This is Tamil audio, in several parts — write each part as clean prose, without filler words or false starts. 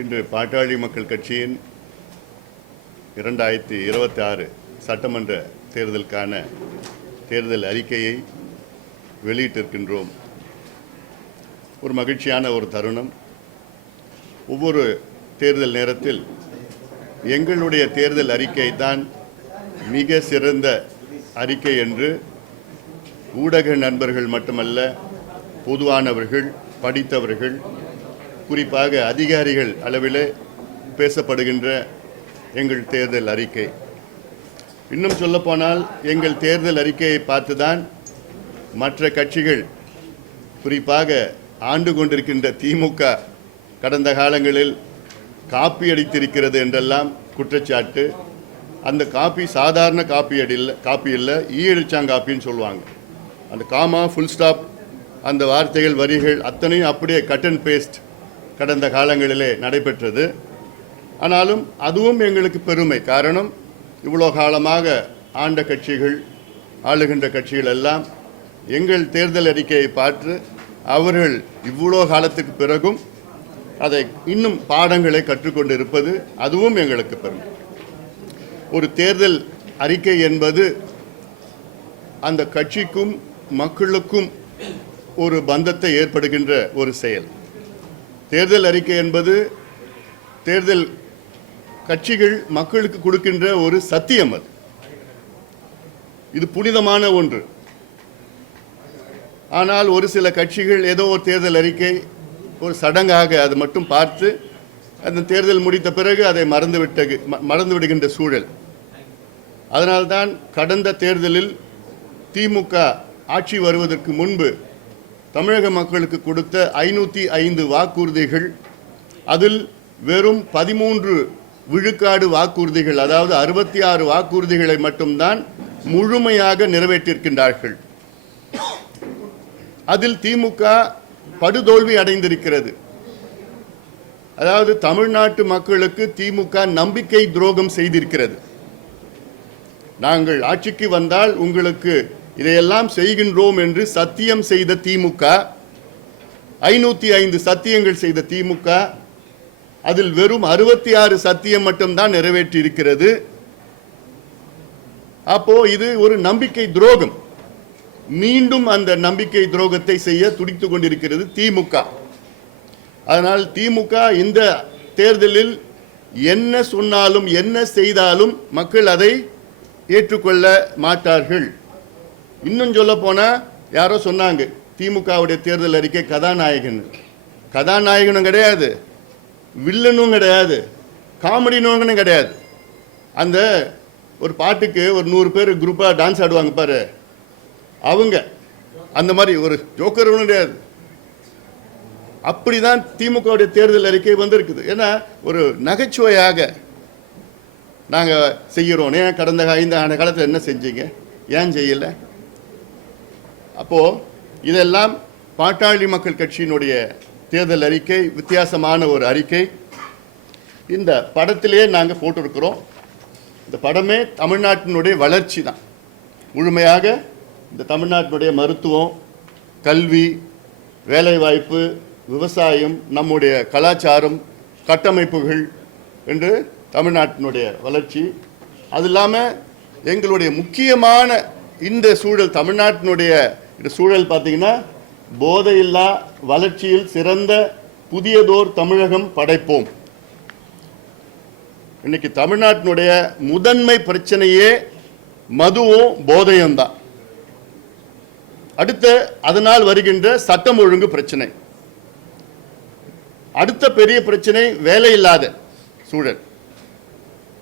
இன்று பாட்டாளி மக்கள் கட்சியின் 2026 சட்டமன்ற தேர்தலுக்கான தேர்தல் அறிக்கையை வெளியிட்டிருக்கின்றோம். ஒரு மகிழ்ச்சியான ஒரு தருணம். ஒவ்வொரு தேர்தல் நேரத்தில் எங்களுடைய தேர்தல் அறிக்கை தான் மிக சிறந்த அறிக்கை என்று ஊடக நண்பர்கள் மட்டுமல்ல, பொதுவானவர்கள், படித்தவர்கள், குறிப்பாக அதிகாரிகள் அளவிலே பேசப்படுகின்ற எங்கள் தேர்தல் அறிக்கை. இன்னும் சொல்லப்போனால் எங்கள் தேர்தல் அறிக்கையை பார்த்துதான் மற்ற கட்சிகள், குறிப்பாக ஆண்டு கொண்டிருக்கின்ற திமுக கடந்த காலங்களில் காப்பி அடித்திருக்கிறது என்றெல்லாம் குற்றச்சாட்டு. அந்த காப்பி சாதாரண காப்பி இல்லை, ஈயடிச்சாங்காப்பின்னு சொல்லுவாங்க. அந்த காமா, ஃபுல் ஸ்டாப், அந்த வார்த்தைகள், வரிகள் அத்தனையும் அப்படியே கட் அண்ட் பேஸ்ட் கடந்த காலங்களிலே நடைபெற்றது. ஆனாலும் அதுவும் எங்களுக்கு பெருமை. காரணம், இவ்வளோ காலமாக ஆண்ட கட்சிகள், ஆளுகின்ற கட்சிகள் எல்லாம் எங்கள் தேர்தல் அறிக்கையை பார்த்து அவர்கள் இவ்வளோ காலத்துக்கு பிறகும் அதை இன்னும் பாடங்களை கற்றுக்கொண்டு இருப்பது, அதுவும் எங்களுக்கு பெருமை. ஒரு தேர்தல் அறிக்கை என்பது அந்த கட்சிக்கும் மக்களுக்கும் ஒரு பந்தத்தை ஏற்படுகின்ற ஒரு செயல். தேர்தல் அறிக்கை என்பது தேர்தல் கட்சிகள் மக்களுக்கு கொடுக்கின்ற ஒரு சத்தியம். இது புனிதமான ஒன்று. ஆனால் ஒரு சில கட்சிகள் ஏதோ ஒரு தேர்தல் அறிக்கை ஒரு சடங்காக அது மட்டும் பார்த்து அந்த தேர்தல் முடித்த பிறகு அதை மறந்து விடுகின்ற சூழல். அதனால்தான் கடந்த தேர்தலில் திமுக ஆட்சி வருவதற்கு முன்பு தமிழக மக்களுக்கு கொடுத்த 505 வாக்குறுதிகள், அதில் வெறும் 13 விழுக்காடு வாக்குறுதிகள், அதாவது 66 வாக்குறுதிகளை மட்டும்தான் முழுமையாக நிறைவேற்றியிருக்கின்றார்கள். அதில் திமுக படுதோல்வி அடைந்திருக்கிறது. அதாவது தமிழ்நாட்டு மக்களுக்கு திமுக நம்பிக்கை துரோகம் செய்திருக்கிறது. நாங்கள் ஆட்சிக்கு வந்தால் உங்களுக்கு இதையெல்லாம் செய்கின்றோம் என்று சத்தியம் செய்த திமுக, 505 சத்தியங்கள் செய்த திமுக, அதில் வெறும் 66 சத்தியம் மட்டும்தான் நிறைவேற்றி இருக்கிறது. அப்போ இது ஒரு நம்பிக்கை துரோகம். மீண்டும் அந்த நம்பிக்கை துரோகத்தை செய்ய துடித்துக் கொண்டிருக்கிறது திமுக. அதனால் திமுக இந்த தேர்தலில் என்ன சொன்னாலும் என்ன செய்தாலும் மக்கள் அதை ஏற்றுக்கொள்ள மாட்டார்கள். இன்னும் சொல்ல போனா, யாரோ சொன்னாங்க திமுகவுடைய தேர்தல் அறிக்கை கதாநாயகன். கதாநாயகனும் கிடையாது, வில்லனும் கிடையாது, காமெடினும் கிடையாது. அந்த ஒரு பாட்டுக்கு ஒரு 100 பேர் குரூப்பாக டான்ஸ் ஆடுவாங்க பாரு, அவங்க அந்த மாதிரி ஒரு ஜோக்கரும் கிடையாது. அப்படிதான் திமுகவுடைய தேர்தல் அறிக்கை வந்திருக்குது. ஏன்னா ஒரு நகைச்சுவையாக நாங்கள் செய்கிறோம். ஏன் கடந்த 5 ஆண்டு காலத்தில் என்ன செஞ்சீங்க, ஏன் செய்யலை? அப்போது இதெல்லாம் பாட்டாளி மக்கள் கட்சியினுடைய தேர்தல் அறிக்கை வித்தியாசமான ஒரு அறிக்கை. இந்த படத்திலே நாங்கள் போட்டிருக்கிறோம். இந்த படமே தமிழ்நாட்டினுடைய வளர்ச்சி தான். முழுமையாக இந்த தமிழ்நாட்டினுடைய மருத்துவம், கல்வி, வேலைவாய்ப்பு, விவசாயம், நம்முடைய கலாச்சாரம், கட்டமைப்புகள் என்று தமிழ்நாட்டினுடைய வளர்ச்சி. அது இல்லாமல் எங்களுடைய முக்கியமான இந்த சூழல், தமிழ்நாட்டினுடைய இந்த சூழல் பார்த்தீங்கன்னா, போதையில்லா வளர்ச்சியில் சிறந்த புதியதோர் தமிழகம் படைப்போம். இன்னைக்கு தமிழ்நாட்டினுடைய முதன்மை பிரச்சனையே மதுவும் போதையும் தான். அடுத்த அதனால் வருகின்ற சட்டம் ஒழுங்கு பிரச்சனை. அடுத்த பெரிய பிரச்சனை வேலையில்லாத சூழல்.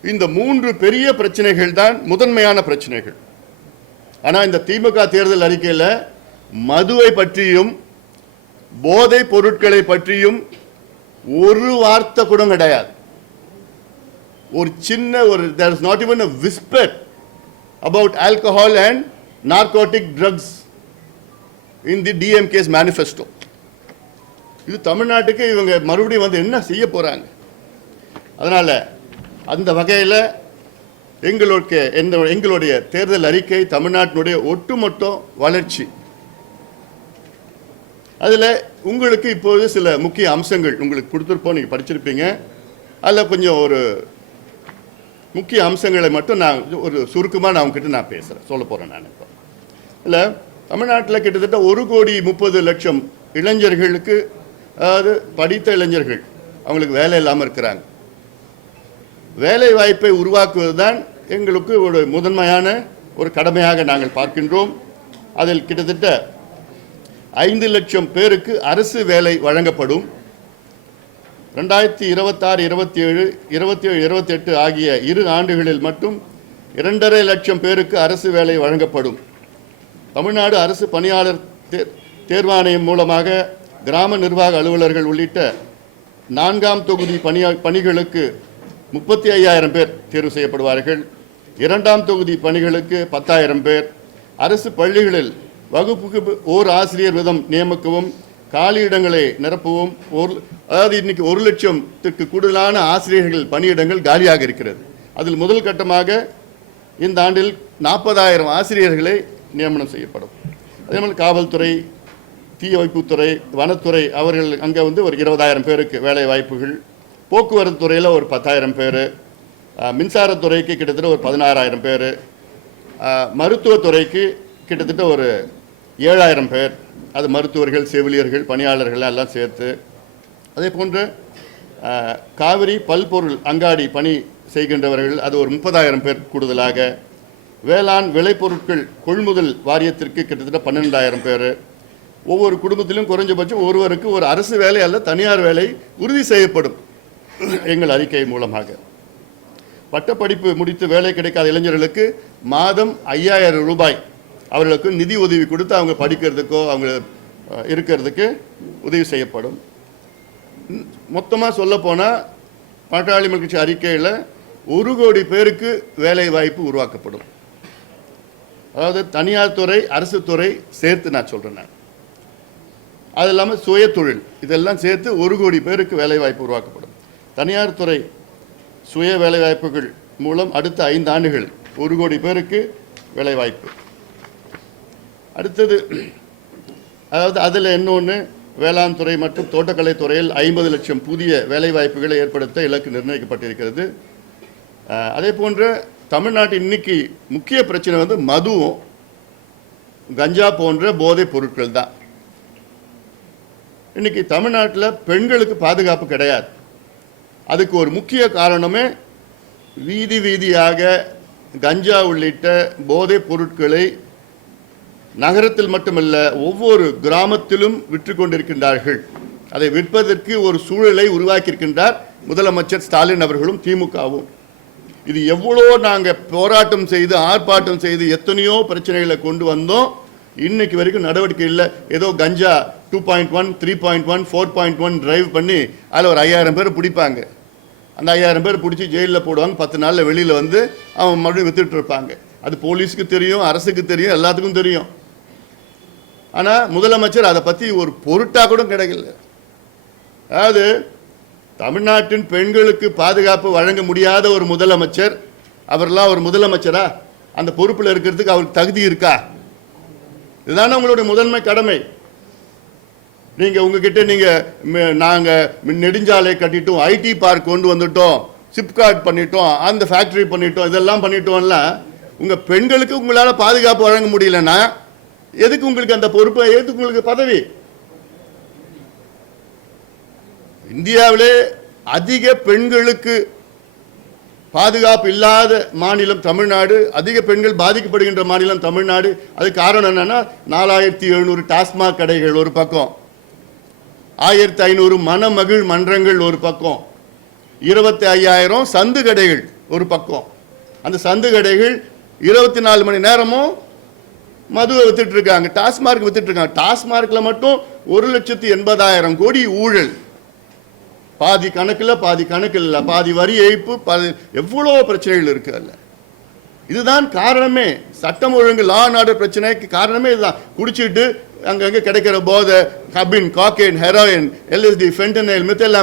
இந்த 3 பெரிய பிரச்சனைகள் தான் முதன்மையான பிரச்சனைகள். ஆனால் இந்த திமுக தேர்தல் அறிக்கையில் மதுவை பற்றியும் போதை பொருட்களை பற்றியும் ஒரு வார்த்தை கூட கிடையாது. ஒரு சின்ன there is not even a whisper about alcohol and narcotic drugs in the DMK's manifesto. இது தமிழ்நாட்டுக்கு இவங்க மறுபடியும் வந்து என்ன செய்ய போறாங்க? அதனால அந்த வகையில் எங்களுடைய தேர்தல் அறிக்கை தமிழ்நாட்டினுடைய ஒட்டுமொத்த வளர்ச்சி. அதில் உங்களுக்கு இப்போது சில முக்கிய அம்சங்கள் உங்களுக்கு கொடுத்துருப்போம், நீங்கள் படிச்சிருப்பீங்க. அதில் கொஞ்சம் ஒரு முக்கிய அம்சங்களை மட்டும் நான் ஒரு சுருக்கமாக நான் உங்ககிட்ட நான் சொல்ல போகிறேன். நான் இப்போ இல்லை, தமிழ்நாட்டில் கிட்டத்தட்ட 1,30,00,000 இளைஞர்களுக்கு, அதாவது படித்த இளைஞர்கள், அவங்களுக்கு வேலை இல்லாமல் இருக்கிறாங்க. வேலை வாய்ப்பை உருவாக்குவது தான் எங்களுக்கு ஒரு முதன்மையான ஒரு கடமையாக நாங்கள் பார்க்கின்றோம். அதில் கிட்டத்தட்ட 5 லட்சம் பேருக்கு அரசு வேலை வழங்கப்படும். 2026, 27, 27, 28 ஆகிய 2 ஆண்டுகளில் மட்டும் 2.5 லட்சம் பேருக்கு அரசு வேலை வழங்கப்படும். தமிழ்நாடு அரசு பணியாளர் தேர்வாணையம் மூலமாக கிராம நிர்வாக அலுவலர்கள் உள்ளிட்ட 4ஆம் தொகுதி பணிகளுக்கு 35,000 பேர் தேர்வு செய்யப்படுவார்கள். 2ஆம் தொகுதி பணிகளுக்கு 10,000 பேர். அரசு பள்ளிகளில் வகுப்புக்கு ஓர் ஆசிரியர் வீதம் நியமிக்கவும், காலியிடங்களை நிரப்பவும், அதாவது இன்னைக்கு 1 லட்சத்துக்கு கூடுதலான ஆசிரியர்கள் பணியிடங்கள் காலியாக இருக்கிறது. அதில் முதல் கட்டமாக இந்த ஆண்டில் 40,000 ஆசிரியர்களை நியமனம் செய்யப்படும். அதே மாதிரி காவல்துறை, தீயணைப்புத்துறை, வனத்துறை, அவர்கள் அங்கே ஒரு 20,000 பேருக்கு வேலை வாய்ப்புகள். போக்குவரத்து துறையில் ஒரு 10,000 பேர். மின்சாரத்துறைக்கு கிட்டத்தட்ட ஒரு 16,000 பேர். மருத்துவத்துறைக்கு கிட்டத்தட்ட ஒரு 7,000 பேர். அது மருத்துவர்கள், செவிலியர்கள், பணியாளர்கள் எல்லாம் சேர்த்து. அதே போன்று காவிரி பல்பொருள் அங்காடி பணி செய்கின்றவர்கள், அது ஒரு 30,000 பேர் கூடுதலாக. வேளாண் விளைபொருட்கள் கொள்முதல் வாரியத்திற்கு கிட்டத்தட்ட 12,000 பேர். ஒவ்வொரு குடும்பத்திலும் குறைஞ்சபட்சம் ஒருவருக்கு ஒரு அரசு வேலை அல்ல தனியார் வேலை உறுதி செய்யப்படும் எங்கள் அறிக்கை மூலமாக. பட்டப்படிப்பு முடித்து வேலை கிடைக்காத இளைஞர்களுக்கு மாதம் 5,000 ரூபாய் அவர்களுக்கு நிதி உதவி கொடுத்து அவங்க படிக்கிறதுக்கோ அவங்க இருக்கிறதுக்கு உதவி செய்யப்படும். மொத்தமாக சொல்ல போனால் பாட்டாளி மக்கள் கட்சி அறிக்கையில் 1 கோடி பேருக்கு வேலை வாய்ப்பு உருவாக்கப்படும். அதாவது தனியார் துறை, அரசு துறை சேர்த்து நான் சொல்கிறேன். அது இல்லாமல் சுய தொழில், இதெல்லாம் சேர்த்து 1 கோடி பேருக்கு வேலை வாய்ப்பு உருவாக்கப்படும். தனியார் துறை சுய வேலைவாய்ப்புகள் மூலம் அடுத்த 5 ஆண்டுகள் 1 கோடி பேருக்கு வேலைவாய்ப்பு. அடுத்தது, அதாவது அதில் இன்னொன்று, வேளாண் துறை மற்றும் தோட்டக்கலை துறையில் 50 லட்சம் புதிய வேலைவாய்ப்புகளை ஏற்படுத்த இலக்கு நிர்ணயிக்கப்பட்டிருக்கிறது. அதே போன்ற தமிழ்நாட்டின் இன்னைக்கு முக்கிய பிரச்சனை மதுவும் கஞ்சா போன்ற போதைப் பொருட்கள் தான். இன்னைக்கு தமிழ்நாட்டில் பெண்களுக்கு பாதுகாப்பு கிடையாது. அதுக்கு ஒரு முக்கிய காரணமே வீதி வீதியாக கஞ்சா உள்ளிட்ட போதைப் பொருட்களை நகரத்தில் மட்டுமல்ல ஒவ்வொரு கிராமத்திலும் விற்று கொண்டிருக்கின்றார்கள். அதை விற்பதற்கு ஒரு சூழலை உருவாக்கியிருக்கின்றார் முதலமைச்சர் ஸ்டாலின் அவர்களும் திமுகவும். இது எவ்வளோ நாங்கள் போராட்டம் செய்து ஆர்ப்பாட்டம் செய்து எத்தனையோ பிரச்சனைகளை கொண்டு வந்தோம், இன்னைக்கு வரைக்கும் நடவடிக்கை இல்லை. ஏதோ கஞ்சா 2.1, 3.1, 4.1 டிரைவ் பண்ணி அதில் ஒரு 5,000 பேர் பிடிப்பாங்க. அந்த 5,000 பேர் பிடிச்சி ஜெயிலில் போடுவாங்க. 10 நாளில் வெளியில் அவன் மறுபடியும் வித்துட்டு இருப்பாங்க. அது போலீஸுக்கு தெரியும், அரசுக்கு தெரியும், எல்லாத்துக்கும் தெரியும். ஆனால் முதலமைச்சர் அதை பற்றி ஒரு பொருட்டாக கூட கிடைக்கல. அதாவது தமிழ்நாட்டின் பெண்களுக்கு பாதுகாப்பு வழங்க முடியாத ஒரு முதலமைச்சர், அவரெல்லாம் ஒரு முதலமைச்சரா? அந்த பொறுப்பில் இருக்கிறதுக்கு அவருக்கு தகுதி இருக்கா? இதுதானே உங்களுடைய முதன்மை கடமை. நீங்கள் உங்ககிட்ட நாங்கள் நெடுஞ்சாலை கட்டிட்டோம், ஐடி பார்க் கொண்டு வந்துட்டோம், சிப்காட் பண்ணிட்டோம், அந்த ஃபேக்டரி பண்ணிட்டோம், இதெல்லாம் பண்ணிட்டோம்ல. உங்கள் பெண்களுக்கு உங்களால் பாதுகாப்பு வழங்க முடியலன்னா எதுக்கு உங்களுக்கு அந்த பொறுப்பு, எதுக்கு உங்களுக்கு பதவி? இந்தியாவிலே அதிக பெண்களுக்கு பாதுகாப்பு இல்லாத மாநிலம் தமிழ்நாடு, அதிக பெண்கள் பாதிக்கப்படுகின்ற மாநிலம் தமிழ்நாடு. அது காரணம் என்னன்னா 4,700 டாஸ்மாக் கடைகள் ஒரு பக்கம், 1,500 மணமகிழ் மன்றங்கள் ஒரு பக்கம், 25,000 சந்து கடைகள் ஒரு பக்கம். அந்த சந்து கடைகள் 24 மணி நேரமும் மதுவை வித்துட்டு இருக்காங்க, டாஸ்மார்க் வித்துட்டு இருக்காங்க. டாஸ்மார்க்ல மட்டும் 1,80,000 கோடி ஊழல். பாதி கணக்கில் பாதி கணக்கில் இல்லை, பாதி வரி ஏய்ப்பு, எவ்வளோ பிரச்சனைகள் இருக்கு. அல்ல இதுதான் காரணமே. சட்டம் ஒழுங்கு, லா அண்ட் ஆர்டர் பிரச்சனைக்கு காரணமே இதுதான். குடிச்சிட்டு அங்கங்கே கிடைக்கிற போதை, கபின், காக்கைன், ஹெரோயின், எல்எஸ்டி, ஃபென்டனைல், மெத்தில்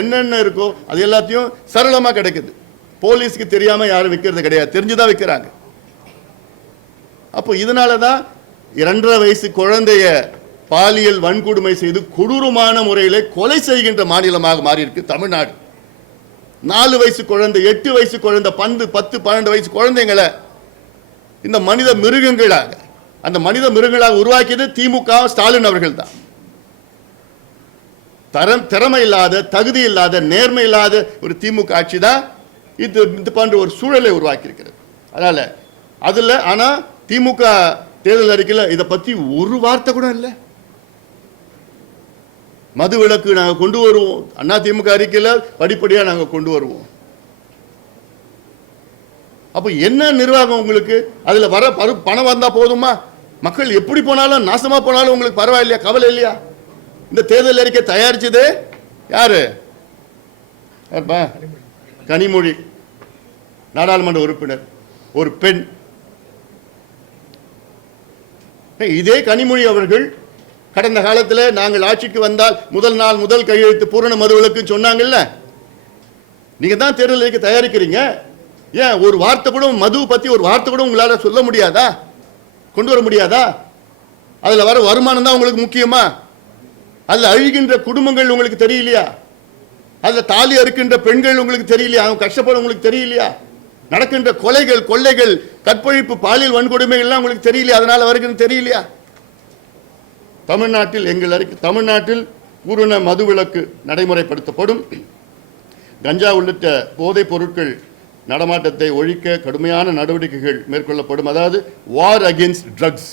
என்னென்ன இருக்கோ அது எல்லாத்தையும் சரளமாக கிடைக்குது. போலீஸ்க்கு தெரியாமல் யாரும் விற்கிறது கிடையாது, தெரிஞ்சுதான் விற்கிறாங்க. அப்போ இதனால தான் 2.5 வயசு குழந்தைய பாலியல் வன்கொடுமை செய்து கொடூரமான முறையிலே கொலை செய்கின்ற மாநிலமாக மாறி இருக்கு தமிழ்நாடு. 4 வயசு குழந்தை, 8 வயசு குழந்தை, 10, 12 வயசு குழந்தைங்களை இந்த மனித மிருகங்களாக, அந்த மனித மிருகங்களாக உருவாக்கியது திமுக, ஸ்டாலின் அவர்கள் தான். திறமை இல்லாத, தகுதி இல்லாத, நேர்மை இல்லாத ஒரு திமுக ஆட்சி தான் இது போன்ற ஒரு சூழலை உருவாக்கி இருக்கிறது. அதனால அதுல ஆனா திமுக தேர்தல் அறிக்கையில் இதை பத்தி ஒரு வார்த்தை கூட இல்லை. மது விலக்கு நாங்கள் கொண்டு வருவோம், அண்ணா திமுக அறிக்கையில் படிப்படியா நாங்கள் கொண்டு வருவோம். அப்ப என்ன நிர்வாகம் உங்களுக்கு? அதுல வர பணம் வந்தா போதுமா? மக்கள் எப்படி போனாலும், நாசமா போனாலும் உங்களுக்கு பரவாயில்லையா, கவலை இல்லையா? இந்த தேர்தல் அறிக்கை தயாரிச்சது யாரு? கனிமொழி, நாடாளுமன்ற உறுப்பினர், ஒரு பெண். இதே கனிமொழி அவர்கள் கடந்த காலத்தில் நாங்கள் ஆட்சிக்கு வந்தால் முதல் நாள் முதல் கையெழுத்து பூரண மதுவிலக்கு சொன்னாங்கல்ல. நீங்க தான் தேர்தல் அறிக்கை தயாரிக்கிறீங்க, ஏன் ஒரு வார்த்தை கூட மது பத்தி ஒரு வார்த்தை கூட உங்களால சொல்ல முடியாதா? கொண்டு வர முடியாதா? அதுல வர வருமானம் தான் உங்களுக்கு முக்கியமா? அதுல அழுகின்ற குடும்பங்கள் உங்களுக்கு தெரியலையா? அதுல தாலி அறுக்கின்ற பெண்கள் உங்களுக்கு தெரியலையா? அவங்க கஷ்டப்பட உங்களுக்கு தெரியலையா? நடக்கின்ற கொலைகள், கொள்ளைகள், கற்பழிப்பு, பாலியல் வன்கொடுமைகள் எல்லாம் உங்களுக்கு தெரியலையா? அதனால வருகிறது தெரியலையா? தமிழ்நாட்டில் பூரண மதுவிலக்கு நடைமுறைப்படுத்தப்படும். கஞ்சா உள்ளிட்ட போதைப் பொருட்கள் நடமாட்டத்தை ஒழிக்க கடுமையான நடவடிக்கைகள் மேற்கொள்ளப்படும். அதாவது வார் அகெயின்ஸ்ட் ட்ரக்ஸ்.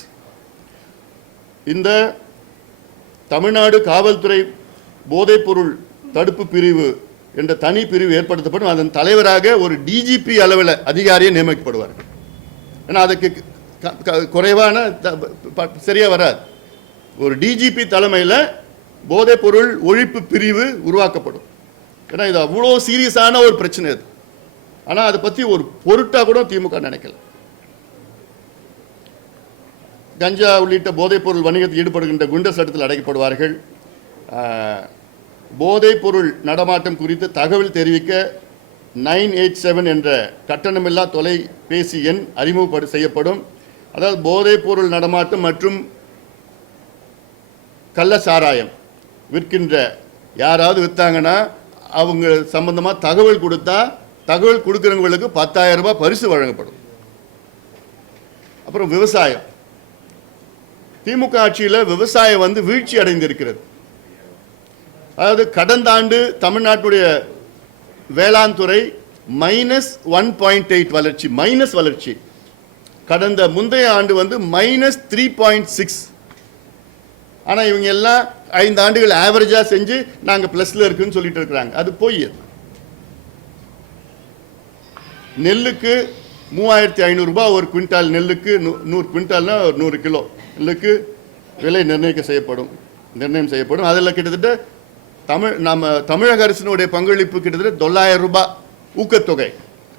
இந்த தமிழ்நாடு காவல்துறை போதைப்பொருள் தடுப்பு பிரிவு என்ற தனி பிரிவு ஏற்படுத்தப்படும். அதன் தலைவராக ஒரு டிஜிபி அளவில் அதிகாரியை நியமிக்கப்படுவார்கள். ஏன்னா அதுக்கு குறைவான சரியா வராது. ஒரு டிஜிபி தலைமையில் போதைப்பொருள் ஒழிப்பு பிரிவு உருவாக்கப்படும். ஏன்னா இது அவ்வளோ சீரியஸான ஒரு பிரச்சனை அது. ஆனால் அதை பற்றி ஒரு பொருட்டா கூட திமுக நினைக்கல. கஞ்சா உள்ளிட்ட போதைப்பொருள் வணிகத்தில் ஈடுபடுகின்ற குண்டர் சட்டத்தில் அடைக்கப்படுவார்கள். போதைப்பொருள் நடமாட்டம் குறித்து தகவல் தெரிவிக்க 987 என்ற கட்டணமில்லா தொலைபேசி எண் செய்யப்படும். அதாவது போதைப்பொருள் நடமாட்டம் மற்றும் கள்ள சாராயம் விற்கின்ற யாராவது விற்றாங்கன்னா அவங்க சம்பந்தமாக தகவல் கொடுத்தா, தகவல் கொடுக்கிறவங்களுக்கு 10,000 ரூபாய் பரிசு வழங்கப்படும். அப்புறம் விவசாயம். திமுக ஆட்சியில் விவசாயம் வீழ்ச்சி அடைந்திருக்கிறது. அதாவது கடந்த ஆண்டு தமிழ்நாட்டுடைய வேளாண் துறை -1.8 வளர்ச்சி, மைனஸ் வளர்ச்சி. கடந்த முந்தைய ஆண்டு -3.6. ஆனால் இவங்க எல்லாம் 5 ஆண்டுகள் ஆவரேஜா செஞ்சு நாங்கள் பிளஸ்ல இருக்குன்னு சொல்லிட்டு இருக்கிறாங்க. அது போய் நெல்லுக்கு 3,500 ரூபாய் ஒரு குவிண்டால் நெல்லுக்கு, 100 குவிண்டால்னா 100 கிலோ நெல்லுக்கு விலை நிர்ணயம் செய்யப்படும். அதில் கிட்டத்தட்ட தமிழக அரசினுடைய பங்களிப்பு கிட்டத்தட்ட 900 ரூபாய் ஊக்கத்தொகை.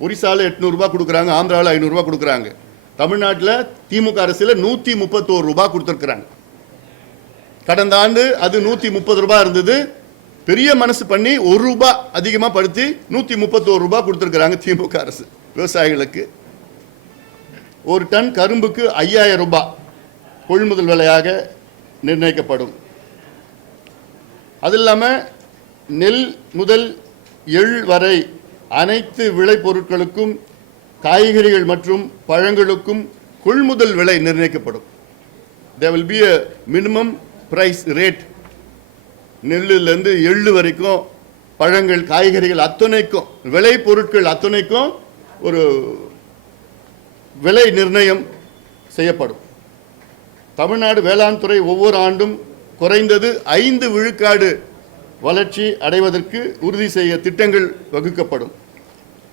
ஒரிசால 800 ரூபாய் கொடுக்குறாங்க, ஆந்திராவில் 500 ரூபாய் கொடுக்குறாங்க. தமிழ்நாட்டில் திமுக அரசில் 131 ரூபாய் கொடுத்துருக்குறாங்க. கடந்த ஆண்டு அது 130 ரூபாய் இருந்தது. பெரிய மனசு பண்ணி 1 ரூபாய் அதிகமாக படுத்தி 131 ரூபாய் கொடுத்துருக்குறாங்க திமுக அரசு விவசாயிகளுக்கு. ஒரு டன் கரும்புக்கு 5,000 ரூபாய் கொள்முதல் விலையாக நிர்ணயிக்கப்படும். அது இல்லாமல் நெல் முதல் எள் வரை அனைத்து விளைபொருட்களுக்கும், காய்கறிகள் மற்றும் பழங்களுக்கும் கொள்முதல் விலை நிர்ணயிக்கப்படும். There will be a minimum price rate. நெல்லிலிருந்து எள்ளு வரைக்கும், பழங்கள், காய்கறிகள் அத்தனைக்கும், விளைபொருட்கள் அத்தனைக்கும் ஒரு விலை நிர்ணயம் செய்யப்படும். தமிழ்நாடு வேளாண் துறை ஒவ்வொரு ஆண்டும் குறைந்தது 5 விழுக்காடு வளர்ச்சி அடைவதற்கு உறுதி செய்ய திட்டங்கள் வகுக்கப்படும்.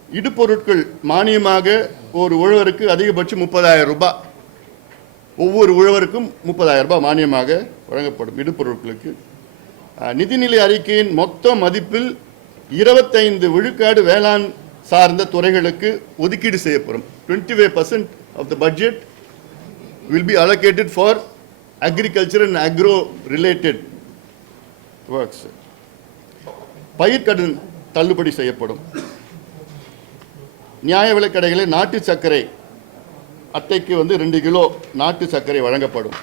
இடுபொருட்கள் மானியமாக ஒரு உழவருக்கு அதிகபட்சம் 30,000 ரூபாய், ஒவ்வொரு உழவருக்கும் 30,000 ரூபாய் மானியமாக வழங்கப்படும் இடுபொருட்களுக்கு. நிதிநிலை அறிக்கையின் மொத்த மதிப்பில் 25 விழுக்காடு வேளாண் சார்ந்த துறைகளுக்கு ஒதுக்கீடு செய்யப்படும். 25% of the budget will be allocated for agriculture and agro related works. பயிர்க்கடன் தள்ளுபடி செய்யப்படும். நியாய விலைக் கடைகளில் நாட்டு சர்க்கரை அட்டைக்கு 2 கிலோ நாட்டு சர்க்கரை வழங்கப்படும்.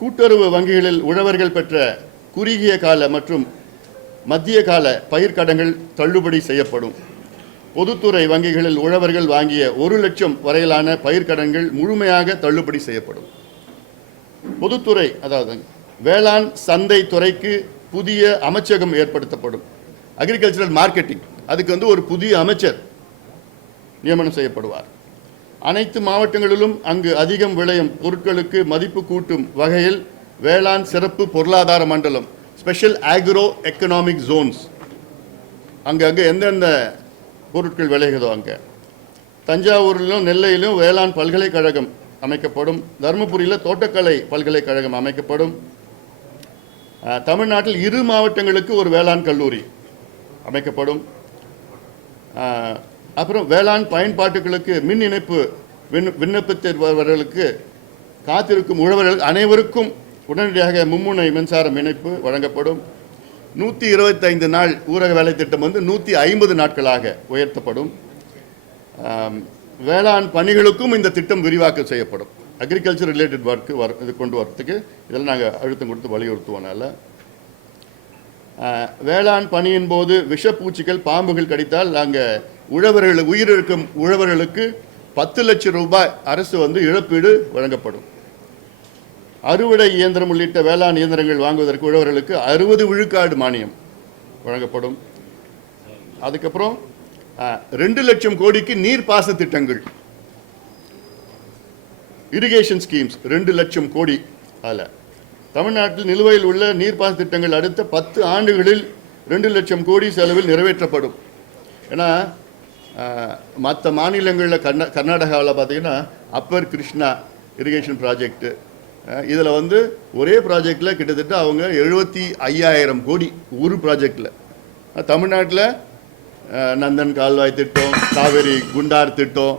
கூட்டுறவு வங்கிகளில் உழவர்கள் பெற்ற குறுகிய கால மற்றும் மத்திய கால பயிர்க்கடன்கள் தள்ளுபடி செய்யப்படும். பொதுத்துறை வங்கிகளில் உழவர்கள் வாங்கிய 1 லட்சம் வரையிலான பயிர்க்கடன்கள் முழுமையாக தள்ளுபடி செய்யப்படும். பொதுத்துறை அதாவது வேளாண் சந்தை துறைக்கு புதிய அமைச்சகம் ஏற்படுத்தப்படும். அக்ரிகல்ச்சரல் மார்க்கெட்டிங் அதுக்கு ஒரு புதிய அமைச்சர் நியமனம் செய்யப்படுவார். அனைத்து மாவட்டங்களிலும் அங்கு அதிகம் விளையும் பொருட்களுக்கு மதிப்பு கூட்டும் வகையில் வேளாண் சிறப்பு பொருளாதார மண்டலம் ஸ்பெஷல் ஆக்ரோ எக்கனாமிக் ஜோன்ஸ் அங்கே எந்தெந்த பொருட்கள் விளையுதோ அங்கே. தஞ்சாவூரிலும் நெல்லையிலும் வேளாண் பல்கலைக்கழகம் அமைக்கப்படும். தருமபுரியில் தோட்டக்கலை பல்கலைக்கழகம் அமைக்கப்படும். தமிழ்நாட்டில் 2 மாவட்டங்களுக்கு ஒரு வேளாண் கல்லூரி அமைக்கப்படும். அப்புறம் வேளாண் பயன்பாட்டுகளுக்கு மின் இணைப்பு விண்ணப்பித்தவர்களுக்கு காத்திருக்கும் உழவர்கள் அனைவருக்கும் உடனடியாக மும்முனை மின்சாரம் இணைப்பு வழங்கப்படும். 125 நாள் ஊரக வேலை திட்டம் 150 நாட்களாக உயர்த்தப்படும். வேளாண் பணிகளுக்கும் இந்த திட்டம் விரிவாக்கம் செய்யப்படும். அக்ரிகல்ச்சர் ரிலேட்டட் ஒர்க்கு இது கொண்டு வரத்துக்கு இதெல்லாம் நாங்கள் அழுத்தம் கொடுத்து வலியுறுத்துவோனால. வேளாண் பணியின் போது விஷப்பூச்சிகள் பாம்புகள் கடித்தால் நாங்கள் உயிரிழக்கும் உழவர்களுக்கு 10 லட்சம் ரூபாய் அரசு இழப்பீடு வழங்கப்படும். அறுவடை இயந்திரம் உள்ளிட்ட வேளாண் இயந்திரங்கள் வாங்குவதற்கு உழவர்களுக்கு 60 விழுக்காடு மானியம் வழங்கப்படும். அதுக்கப்புறம் 2 லட்சம் கோடிக்கு நீர்ப்பாசன திட்டங்கள் இரிகேஷன் ஸ்கீம்ஸ் 2 லட்சம் கோடி. அதில் தமிழ்நாட்டில் நிலுவையில் உள்ள நீர்ப்பாசன திட்டங்கள் அடுத்த 10 ஆண்டுகளில் 2 லட்சம் கோடி செலவில் நிறைவேற்றப்படும். ஏன்னா மற்ற மாநிலங்களில் கர்நாடகாவில் பார்த்தீங்கன்னா அப்பர் கிருஷ்ணா இரிகேஷன் ப்ராஜெக்டு இதில் ஒரே ப்ராஜெக்டில் கிட்டத்தட்ட அவங்க 75,000 கோடி ஒரு ப்ராஜெக்டில். தமிழ்நாட்டில் நந்தன் கால்வாய் திட்டம், காவேரி குண்டார் திட்டம்,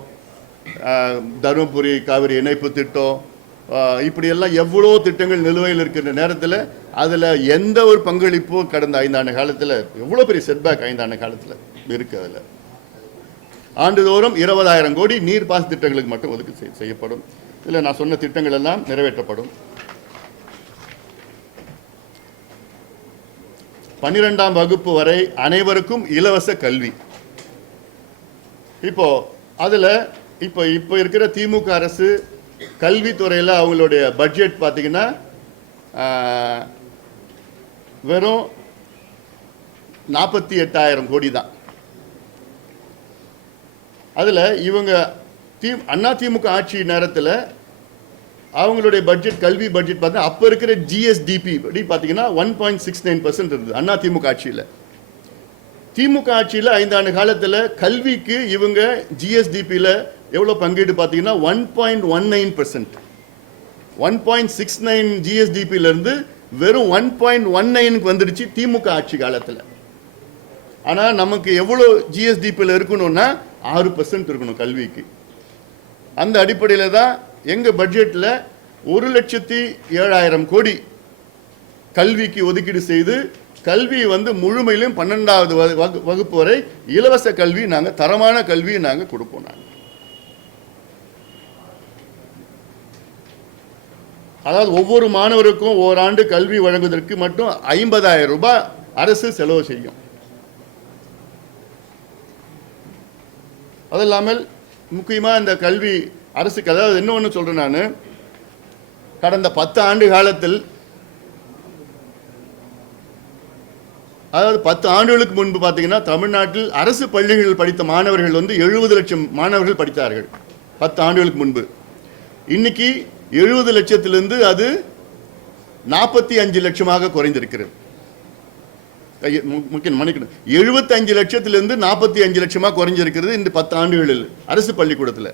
தருமபுரி காவிரி இணைப்பு திட்டம், இப்படியெல்லாம் எவ்வளோ திட்டங்கள் நிலுவையில் இருக்கின்ற நேரத்தில் அதில் எந்த ஒரு பங்களிப்பும் கடந்த 5 ஆண்டு காலத்தில் எவ்வளோ பெரிய செட்பேக் 5 ஆண்டு காலத்தில் இருக்குது. அதில் ஆண்டுதோறும் 20,000 கோடி நீர்ப்பாசன திட்டங்களுக்கு மட்டும் ஒதுக்கீடு செய்யப்படும். இதில் நான் சொன்ன திட்டங்கள் எல்லாம் நிறைவேற்றப்படும். 12ஆம் வகுப்பு வரை அனைவருக்கும் இலவச கல்வி. இப்போ இருக்கிற திமுக அரசு கல்வித்துறையில் அவங்களுடைய பட்ஜெட் பார்த்தீங்கன்னா வெறும் 48,000 கோடி தான். அதில் இவங்க அதிமுக ஆட்சி நேரத்தில் அவங்களுடைய பட்ஜெட் கல்வி பட்ஜெட் பார்த்தா அப்போ இருக்கிற ஜிஎஸ்டிபி படி பார்த்தீங்கன்னா 1.69% இருந்தது அதிமுக ஆட்சியில். திமுக ஆட்சியில் 5 ஆண்டு காலத்தில் கல்விக்கு இவங்க ஜிஎஸ்டிபியில் எவ்வளோ பங்கீடு பார்த்தீங்கன்னா 1.19%. 1.69 ஜிஎஸ்டிபியிலேருந்து வெறும் 1.19க்கு வந்துடுச்சு திமுக ஆட்சி காலத்தில். ஆனால் நமக்கு எவ்வளோ ஜிஎஸ்டிபியில் இருக்கணும்னா 6% இருக்கணும் கல்விக்கு. அந்த அடிப்படையில் தான் எங்கள் பட்ஜெட்டில் 1,07,000 கோடி கல்விக்கு ஒதுக்கீடு செய்து கல்வி முழுமையிலும் 12வது வகுப்பு வரை இலவச கல்வி நாங்கள் தரமான கல்வியை நாங்கள் கொடுப்போம். நாங்கள் அதாவது ஒவ்வொரு மாணவருக்கும் ஓராண்டு கல்வி வழங்குவதற்கு மட்டும் 50,000 ரூபாய் அரசு செலவு செய்யும். அது இல்லாமல் முக்கியமாக இந்த கல்வி அரசுக்கு அதாவது இன்னொன்று சொல்கிறேன் நான், கடந்த 10 ஆண்டு காலத்தில் அதாவது 10 ஆண்டுகளுக்கு முன்பு பார்த்தீங்கன்னா தமிழ்நாட்டில் அரசு பள்ளிகளில் படித்த மாணவர்கள் 70 லட்சம் மாணவர்கள் படித்தார்கள் 10 ஆண்டுகளுக்கு முன்பு. இன்னைக்கு 70 லட்சத்திலிருந்து அது 45 லட்சமாக குறைந்திருக்கிறது. மன்னிக்கணும், 75 லட்சத்திலிருந்து 45 லட்சமாக குறைஞ்சிருக்கிறது இந்த 10 ஆண்டுகளில் அரசு பள்ளிக்கூடத்தில்.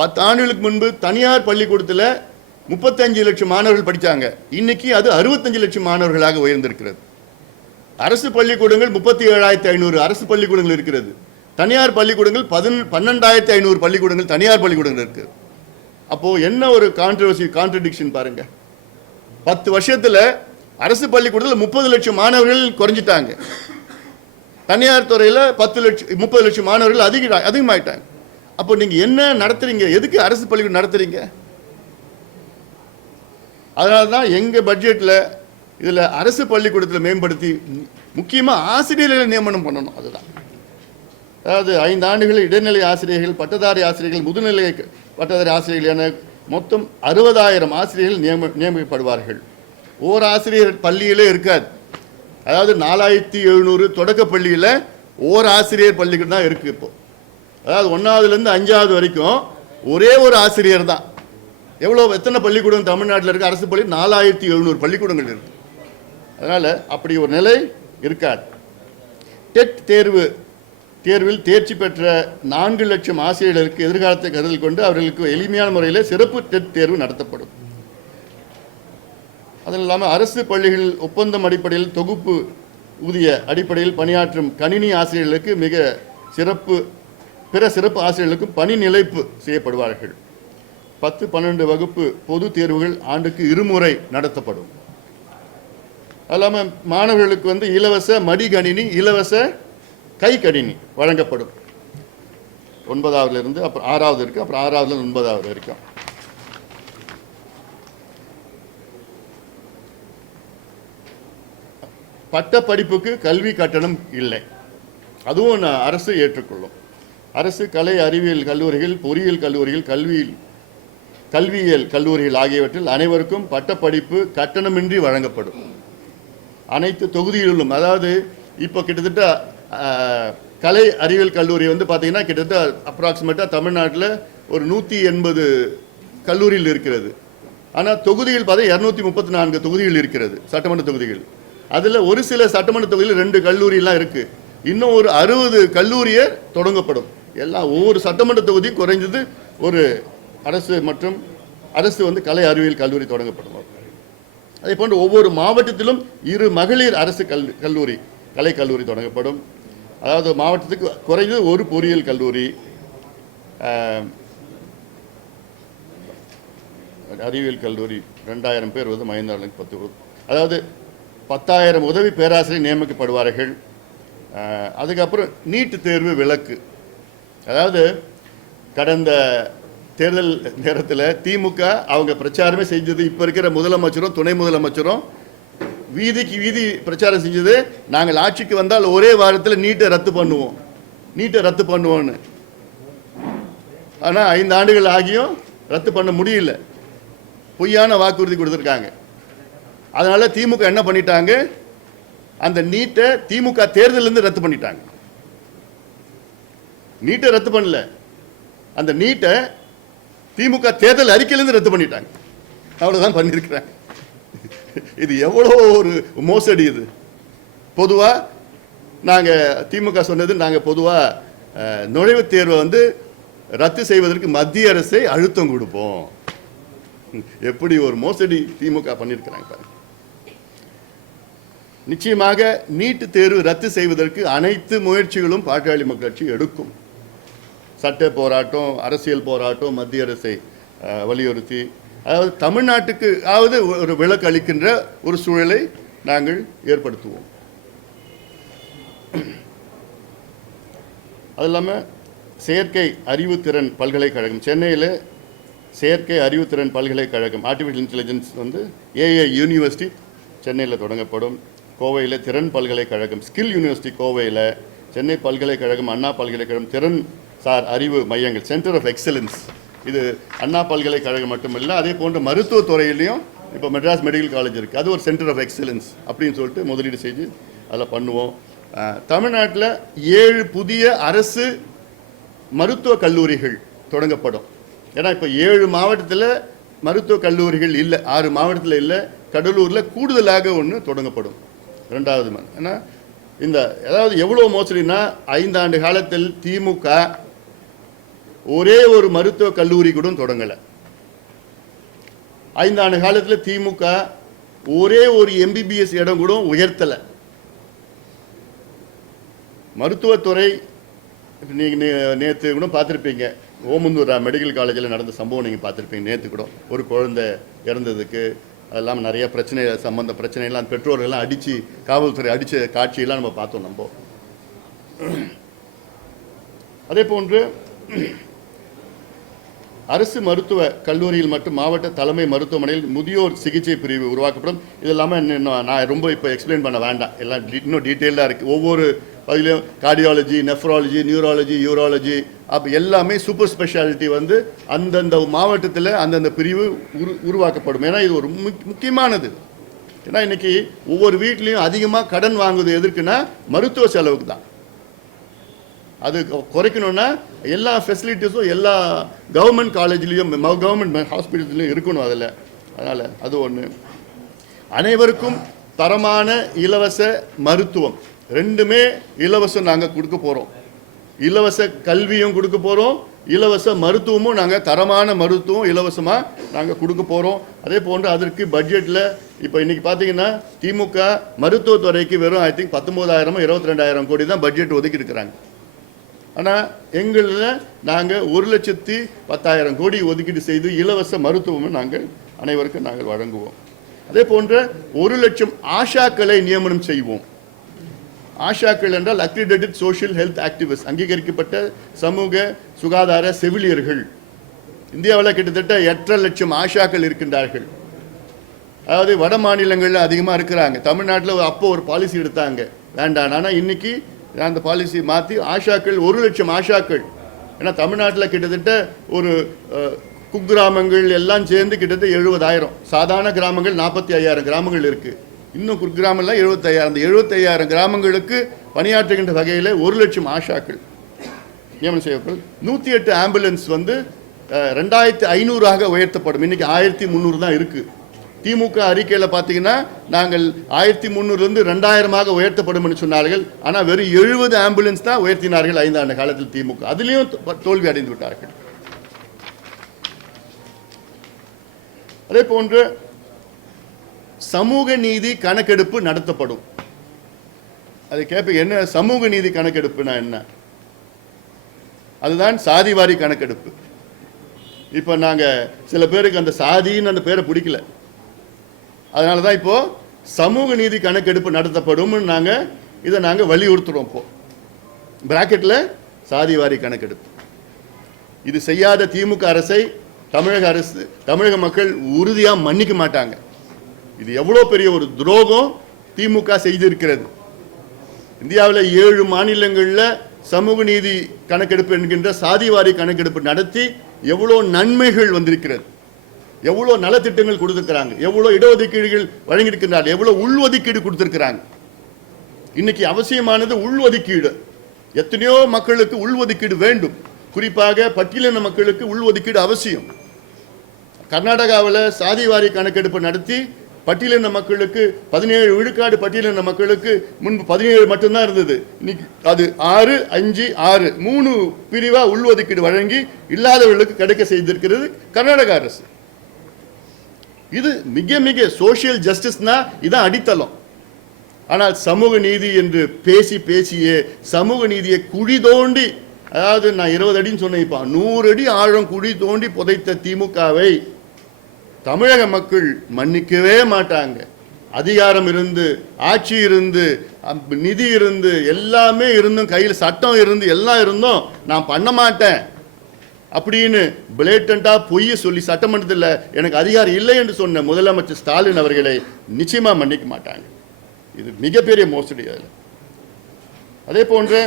10 ஆண்டுகளுக்கு முன்பு தனியார் பள்ளிக்கூடத்தில் 35 லட்சம் மாணவர்கள் படித்தாங்க. இன்னைக்கு அது 65 லட்சம் மாணவர்களாக உயர்ந்திருக்கிறது. அரசு பள்ளிக்கூடங்கள் 37,500 அரசு பள்ளிக்கூடங்கள் இருக்கிறது. தனியார் பள்ளிக்கூடங்கள் 12,500 பள்ளிக்கூடங்கள் தனியார் பள்ளிக்கூடங்கள் இருக்குது. அப்போது என்ன ஒரு கான்ட்ரடிக்ஷன் பாருங்க. 10 வருஷத்தில் அரசு பள்ளிக்கூடத்தில் 30 லட்சம் மாணவர்கள் குறைஞ்சிட்டாங்க. தனியார் துறையில் 30 லட்சம் மாணவர்கள் அதிகமாயிட்டாங்க. அப்போ நீங்கள் என்ன நடத்துறீங்க? எதுக்கு அரசு பள்ளிக்கூடம் நடத்துறீங்க? அதனால தான் எங்கள் பட்ஜெட்டில் இதில் அரசு பள்ளிக்கூடத்தில் மேம்படுத்தி முக்கியமாக ஆசிரியர்களை நியமனம் பண்ணணும். அதுதான், அதாவது 5 ஆண்டுகள் இடைநிலை ஆசிரியர்கள், பட்டதாரி ஆசிரியர்கள், முதுநிலை பட்டதாரி ஆசிரியர்கள் என மொத்தம் 60,000 ஆசிரியர்கள் நியமிக்கப்படுவார்கள். ஓர் ஆசிரியர் பள்ளியிலே இருக்காது. அதாவது 4700 தொடக்க பள்ளியில் ஓர் ஆசிரியர் பள்ளிக்கூடம் தான் இருக்குது. இப்போ அதாவது 1ஆவதுலேருந்து 5ஆவது வரைக்கும் ஒரே ஒரு ஆசிரியர் தான். எத்தனை பள்ளிக்கூடம் தமிழ்நாட்டில் இருக்குது? அரசு பள்ளி 4700 பள்ளிக்கூடங்கள் இருக்குது. அதனால் அப்படி ஒரு நிலை இருக்காது. டெட் தேர்வில் தேர்ச்சி பெற்ற 4 லட்சம் ஆசிரியர்களுக்கு எதிர்காலத்தை கருத்தில் கொண்டு அவர்களுக்கு எளிமையான முறையில் சிறப்பு டெட் தேர்வு நடத்தப்படும். அதுவும் இல்லாமல் அரசு பள்ளிகளில் ஒப்பந்தம் அடிப்படையில் தொகுப்பு ஊதிய அடிப்படையில் பணியாற்றும் கணினி ஆசிரியர்களுக்கு பிற சிறப்பு ஆசிரியர்களுக்கும் பணி நிலைப்பு செய்யப்படுவார்கள். 10, 12 வகுப்பு பொது தேர்வுகள் ஆண்டுக்கு 2 முறை நடத்தப்படும். அது இல்லாமல் மாணவர்களுக்கு இலவச மடிகணினி, இலவச கை கணினி வழங்கப்படும். 9ஆவதுலேருந்து அப்புறம் 6ஆவது இருக்குது, அப்புறம் 6ஆவதுலேருந்து 9ஆவது வரைக்கும். பட்ட படிப்புக்கு கல்வி கட்டணம் இல்லை, அதுவும் அரசு ஏற்றுக்கொள்ளும். அரசு கலை அறிவியல் கல்லூரிகள், பொறியியல் கல்லூரிகள், கல்வியியல் கல்லூரிகள் ஆகியவற்றில் அனைவருக்கும் பட்டப்படிப்பு கட்டணமின்றி வழங்கப்படும். அனைத்து தொகுதிகளிலும், அதாவது இப்போ கிட்டத்தட்ட கலை அறிவியல் கல்லூரி பார்த்தீங்கன்னா கிட்டத்தட்ட அப்ராக்சிமேட்டாக தமிழ்நாட்டில் ஒரு 180 கல்லூரியில் இருக்கிறது. ஆனால் தொகுதிகள் பார்த்தா 234 தொகுதிகள் இருக்கிறது, சட்டமன்ற தொகுதிகள். அதில் ஒரு சில சட்டமன்ற தொகுதியில் 2 கல்லூரியெலாம் இருக்குது. இன்னும் ஒரு 60 கல்லூரியை தொடங்கப்படும். எல்லாம் ஒவ்வொரு சட்டமன்ற தொகுதி குறைஞ்சது ஒரு அரசு கலை அறிவியல் கல்லூரி தொடங்கப்படும். அதே போன்று ஒவ்வொரு மாவட்டத்திலும் 2 மகளிர் அரசு கல்லூரி, கலை கல்லூரி தொடங்கப்படும். அதாவது மாவட்டத்துக்கு குறைஞ்சது ஒரு பொறியியல் கல்லூரி, அறிவியல் கல்லூரி 2000 பேர் மைந்தாளுக்கு 10, அதாவது 10,000 உதவி பேராசிரியர் நியமிக்கப்படுவார்கள். அதுக்கப்புறம் நீட் தேர்வு விலக்கு. அதாவது கடந்த தேர்தல் நேரத்தில் திமுக அவங்க பிரச்சாரமே செஞ்சது, இப்போ இருக்கிற முதலமைச்சரும் துணை முதலமைச்சரும் வீதிக்கு வீதி பிரச்சாரம் செஞ்சது, நாங்கள் ஆட்சிக்கு வந்தால் ஒரே வாரத்தில் நீட்டை ரத்து பண்ணுவோன்னு. ஆனால் 5 ஆண்டுகள் ஆகியும் ரத்து பண்ண முடியல, பொய்யான வாக்குறுதி கொடுத்துருக்காங்க. அதனால திமுக என்ன பண்ணிட்டாங்க, அந்த நீட்டை திமுக தேர்தலிருந்து ரத்து பண்ணிட்டாங்க. நீட்டை ரத்து பண்ணல, அந்த நீட்டை திமுக தேர்தல் அறிக்கையிலிருந்து ரத்து பண்ணிட்டாங்க. அவ்வளவுதான் பண்ணியிருக்கிறாங்க. இது எவ்வளோ ஒரு மோசடி இது. பொதுவாக நாங்கள் திமுக சொன்னது, நாங்கள் பொதுவாக நுழைவுத் தேர்வை ரத்து செய்வதற்கு மத்திய அரசை அழுத்தம் கொடுப்போம். எப்படி ஒரு மோசடி திமுக பண்ணியிருக்கிறாங்க பாருங்க. நிச்சயமாக நீட் தேர்வு ரத்து செய்வதற்கு அனைத்து முயற்சிகளும் பாட்டாளி மக்கள் கட்சி எடுக்கும். சட்ட போராட்டம், அரசியல் போராட்டம், மத்திய அரசை வலியுறுத்தி, அதாவது தமிழ்நாட்டுக்கு ஒரு விலக்கு அளிக்கின்ற ஒரு சூழலை நாங்கள் ஏற்படுத்துவோம். அது இல்லாமல் செயற்கை அறிவுத்திறன் பல்கலைக்கழகம், சென்னையில் செயற்கை அறிவுத்திறன் பல்கலைக்கழகம், ஆர்டிஃபிஷியல் இன்டெலிஜென்ஸ் ஏஐ யூனிவர்சிட்டி சென்னையில் தொடங்கப்படும். கோவையில் திறன் பல்கலைக்கழகம், ஸ்கில் யூனிவர்சிட்டி கோவையில், சென்னை பல்கலைக்கழகம், அண்ணா பல்கலைக்கழகம் திறன் சார் அறிவு மையங்கள், சென்டர் ஆஃப் எக்ஸலன்ஸ். இது அண்ணா பல்கலைக்கழகம் மட்டுமில்லை, அதே போன்ற மருத்துவத்துறையிலையும் இப்போ மெட்ராஸ் மெடிக்கல் காலேஜ் இருக்குது, அது ஒரு சென்டர் ஆஃப் எக்ஸலன்ஸ் அப்படின்னு சொல்லிட்டு முதலீடு செய்து அதில் பண்ணுவோம். தமிழ்நாட்டில் 7 புதிய அரசு மருத்துவக் கல்லூரிகள் தொடங்கப்படும். ஏன்னா இப்போ 7 மாவட்டத்தில் மருத்துவக் கல்லூரிகள் இல்லை, 6 மாவட்டத்தில் இல்லை. கடலூரில் கூடுதலாக ஒன்று தொடங்கப்படும். 2வது ஏன்னா அதாவது எவ்வளோ மோசடினா, 5 ஆண்டு காலத்தில் திமுக ஒரே ஒரு மருத்துவக் கல்லூரி கூட தொடங்கலை. 5 ஆண்டு காலத்தில் திமுக ஒரே ஒரு எம்பிபிஎஸ் இடம் கூட உயர்த்தலை. மருத்துவத்துறை நீங்கள் நேற்று கூட பார்த்துருப்பீங்க, ஓமந்தூர் மெடிக்கல் காலேஜில் நடந்த சம்பவம் நீங்கள் பார்த்துருப்பீங்க. நேற்று கூட ஒரு குழந்தை இறந்ததுக்கு அதெல்லாம் நிறைய பிரச்சனைலாம் பெற்றோர்கள்லாம் அடித்து, காவல்துறை அடித்த காட்சியெல்லாம் நம்ம பார்த்தோம். அதே போன்று அரசு மருத்துவ கல்லூரியில் மற்றும் மாவட்ட தலைமை மருத்துவமனையில் முதியோர் சிகிச்சை பிரிவு உருவாக்கப்படும். இது இல்லாமல் நான் ரொம்ப இப்போ எக்ஸ்பிளைன் பண்ண வேண்டாம், எல்லாம் இன்னும் டீட்டெயிலாக இருக்குது. ஒவ்வொரு அதிலையும் கார்டியாலஜி, நெஃப்ராலஜி, நியூராலஜி, யூராலஜி அப்போ எல்லாமே சூப்பர் ஸ்பெஷாலிட்டி வந்து அந்தந்த மாவட்டத்தில் அந்தந்த பிரிவு உருவாக்கப்படும். ஏன்னா இது ஒரு முக்கியமானது. ஏன்னா இன்றைக்கி ஒவ்வொரு வீட்லேயும் அதிகமாக கடன் வாங்குவது எதற்குன்னா மருத்துவ செலவுக்கு தான். அது குறைக்கணும்னா எல்லா ஃபெசிலிட்டிஸும் எல்லா கவர்மெண்ட் காலேஜ்லேயும் கவர்மெண்ட் ஹாஸ்பிட்டல்லையும் இருக்கணும். அதனால் அது ஒன்று. அனைவருக்கும் தரமான இலவச மருத்துவம், ரெண்டுமே இலவசம் நாங்கள் கொடுக்க போகிறோம். இலவச கல்வியும் கொடுக்க போகிறோம், இலவச மருத்துவமும் நாங்கள் தரமான மருத்துவம் இலவசமாக நாங்கள் கொடுக்க போகிறோம். அதே போன்று அதற்கு பட்ஜெட்டில் இப்போ இன்றைக்கி பார்த்தீங்கன்னா திமுக மருத்துவத்துறைக்கு வெறும் ஐ திங்க் 19,000 22,000 கோடி தான் பட்ஜெட் ஒதுக்கி இருக்கிறாங்க. ஆனால் எங்களில் நாங்கள் 1,10,000 கோடி ஒதுக்கீடு செய்து இலவச மருத்துவமும் நாங்கள் அனைவருக்கும் நாங்கள் வழங்குவோம். அதே போன்ற 1,00,000 ஆஷாக்களை நியமனம் செய்வோம். ஆஷாக்கள் என்றால் அக்ரிடேட்டட் சோஷியல் ஹெல்த் ஆக்டிவிஸ்ட், அங்கீகரிக்கப்பட்ட சமூக சுகாதார செவிலியர்கள். இந்தியாவில் கிட்டத்தட்ட 8,00,000 ஆஷாக்கள் இருக்கின்றார்கள். அதாவது வட மாநிலங்களில் அதிகமாக இருக்கிறாங்க. தமிழ்நாட்டில் அப்போ ஒரு பாலிசி எடுத்தாங்க வேண்டாம், ஆனால் இன்னைக்கு அந்த பாலிசி மாற்றி ஆஷாக்கள் 1,00,000 ஆஷாக்கள். ஏன்னா தமிழ்நாட்டில் கிட்டத்தட்ட ஒரு குக்கிராமங்கள் எல்லாம் சேர்ந்து கிட்டத்தட்ட 70,000, சாதாரண கிராமங்கள் 45,000 கிராமங்கள் இருக்குது. இன்னும் குக்கிராமெல்லாம் 75,000. அந்த 75,000 கிராமங்களுக்கு பணியாற்றுகின்ற வகையில் 1,00,000 ஆஷாக்கள் நியமனம் செய்யப்படும். 108 ஆம்புலன்ஸ் வந்து 2,500 உயர்த்தப்படும். இன்றைக்கி 1,300 தான் இருக்குது. திமுக அறிக்கையில் பார்த்தீங்கன்னா நாங்கள் 1,300 2,000 உயர்த்தப்படும் சொன்னார்கள். ஆனால் வெறும் 70 ஆம்புலன்ஸ் தான் உயர்த்தினார்கள் 5 ஆண்டு காலத்தில் திமுக. அதிலையும் தோல்வி அடைந்து விட்டார்கள். அதே போன்று சமூக நீதி கணக்கெடுப்பு நடத்தப்படும். அதை கேட்ப என்ன சமூக நீதி கணக்கெடுப்புனா என்ன? அதுதான் சாதிவாரி கணக்கெடுப்பு. இப்போ நாங்கள் சில பேருக்கு அந்த சாதின்னு அந்த பேரை பிடிக்கல, அதனால தான் இப்போ சமூக நீதி கணக்கெடுப்பு நடத்தப்படும் இதை நாங்கள் வலியுறுத்துறோம். இப்போ பிராக்கெட்டில் சாதிவாரி கணக்கெடுப்பு. இது செய்யாத திமுக அரசை தமிழக மக்கள் உறுதியாக மன்னிக்க மாட்டாங்க. இது எவ்வளோ பெரிய ஒரு துரோகம் திமுக செய்திருக்கிறது. இந்தியாவில் 7 மாநிலங்களில் சமூக நீதி கணக்கெடுப்பு என்கின்ற சாதிவாரி கணக்கெடுப்பு நடத்தி எவ்வளோ நன்மைகள் வந்திருக்கிறது, எவ்வளோ நலத்திட்டங்கள் கொடுத்துருக்கிறாங்க, எவ்வளோ இடஒதுக்கீடுகள் வழங்கியிருக்கிறார்கள், எவ்வளோ உள்ஒதுக்கீடு கொடுத்துருக்கிறாங்க. இன்னைக்கு அவசியமானது உள்ஒதுக்கீடு. எத்தனையோ மக்களுக்கு உள்ஒதுக்கீடு வேண்டும், குறிப்பாக பட்டியலின மக்களுக்கு உள்ஒதுக்கீடு அவசியம். கர்நாடகாவில் சாதிவாரி கணக்கெடுப்பு நடத்தி பட்டியலின மக்களுக்கு 17 விழுக்காடு பட்டியலின மக்களுக்கு முன்பு 17 மட்டும்தான் இருந்தது. இன்னைக்கு அது 6, 5, 6 3 பிரிவாக உள்ஒதுக்கீடு வழங்கி இல்லாதவர்களுக்கு கிடைக்க செய்திருக்கிறது கர்நாடக அரசு. இது மிக மிக சோசியல் ஜஸ்டிஸ்னா இதான் அடித்தளம். ஆனால் சமூக நீதி என்று பேசியே சமூக நீதியை குழி தோண்டி, அதாவது நான் 20 அடின்னு சொன்னேன், இப்போ 100 அடி ஆழம் குழி தோண்டி புதைத்த திமுகவை தமிழக மக்கள் மன்னிக்கவே மாட்டாங்க. அதிகாரம் இருந்து, ஆட்சி இருந்து, நிதி இருந்து, எல்லாமே இருந்தும், கையில் சட்டம் இருந்து, எல்லாம் இருந்தும் நான் பண்ண மாட்டேன் அப்படின்னு பிளேட்டண்டா பொய்ய சொல்லி சட்டமன்றத்தில் எனக்கு அதிகாரம் இல்லை என்று சொன்ன முதலமைச்சர் ஸ்டாலின் அவர்களை நிச்சயமா மன்னிக்க மாட்டாங்க. இது மிகப்பெரிய மோசடி. அதே போன்ற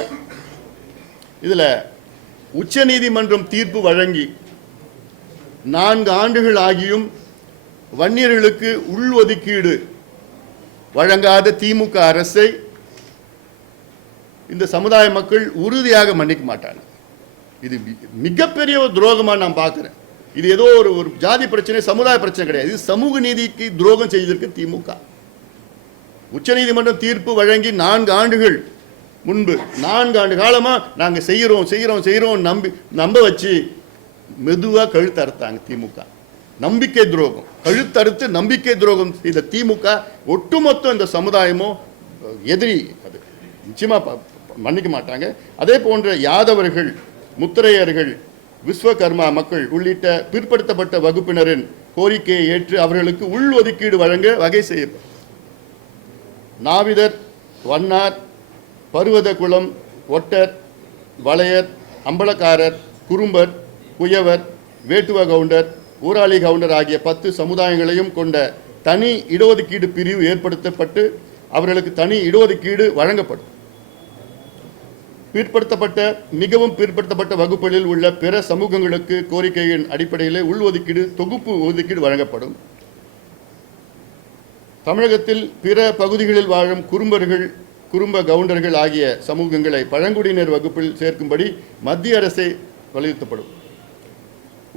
இதில் உச்ச நீதிமன்றம் தீர்ப்பு வழங்கி 4 ஆண்டுகள் ஆகியும் வன்னியர்களுக்கு உள்ஒதுக்கீடு வழங்காத திமுக அரசை இந்த சமுதாய மக்கள் உறுதியாக மன்னிக்க மாட்டாங்க. இது மிகப்பெரிய ஒரு துரோகமாக நான் பார்க்குறேன். இது ஏதோ ஒரு ஜாதி பிரச்சனை, சமுதாய பிரச்சனை கிடையாது. இது சமூக நீதிக்கு துரோகம் செய்திருக்கு திமுக. உச்சநீதிமன்றம் தீர்ப்பு வழங்கி 4 ஆண்டுகள் முன்பு 4 ஆண்டு காலமாக நாங்கள் செய்கிறோம் நம்ப வச்சு மெதுவாக கழுத்து அறுத்தாங்க திமுக. நம்பிக்கை துரோகம், கழுத்தறுத்து நம்பிக்கை துரோகம் செய்த திமுக ஒட்டுமொத்தம் இந்த சமுதாயமும் எதிரி. அது நிச்சயமாக மன்னிக்க மாட்டாங்க. அதே போன்ற யாதவர்கள், முத்திரையர்கள், விஸ்வகர்மா மக்கள் உள்ளிட்ட பிற்படுத்தப்பட்ட வகுப்பினரின் கோரிக்கையை ஏற்று அவர்களுக்கு உள்ஒதுக்கீடு வழங்க வகை செய்யப்படும். நாவிதர், வண்ணார், பருவத குளம், ஒட்டர், வளையர், அம்பலக்காரர், குறும்பர், குயவர், வேட்டுவ கவுண்டர், ஊராளி கவுண்டர் ஆகிய 10 சமுதாயங்களையும் கொண்ட தனி இடஒதுக்கீடு பிரிவு ஏற்படுத்தப்பட்டு அவர்களுக்கு தனி இடஒதுக்கீடு வழங்கப்படும். பிற்படுத்தப்பட்ட மிகவும் பிற்படுத்தப்பட்ட வகுப்புகளில் உள்ள பிற சமூகங்களுக்கு கோரிக்கையின் அடிப்படையில் உள்ஒதுக்கீடு தொகுப்பு ஒதுக்கீடு வழங்கப்படும். தமிழகத்தில் பிற பகுதிகளில் வாழும் குறும்ப கவுண்டர்கள் ஆகிய சமூகங்களை பழங்குடியினர் வகுப்பில் சேர்க்கும்படி மத்திய அரசே வலியுறுத்தப்படும்.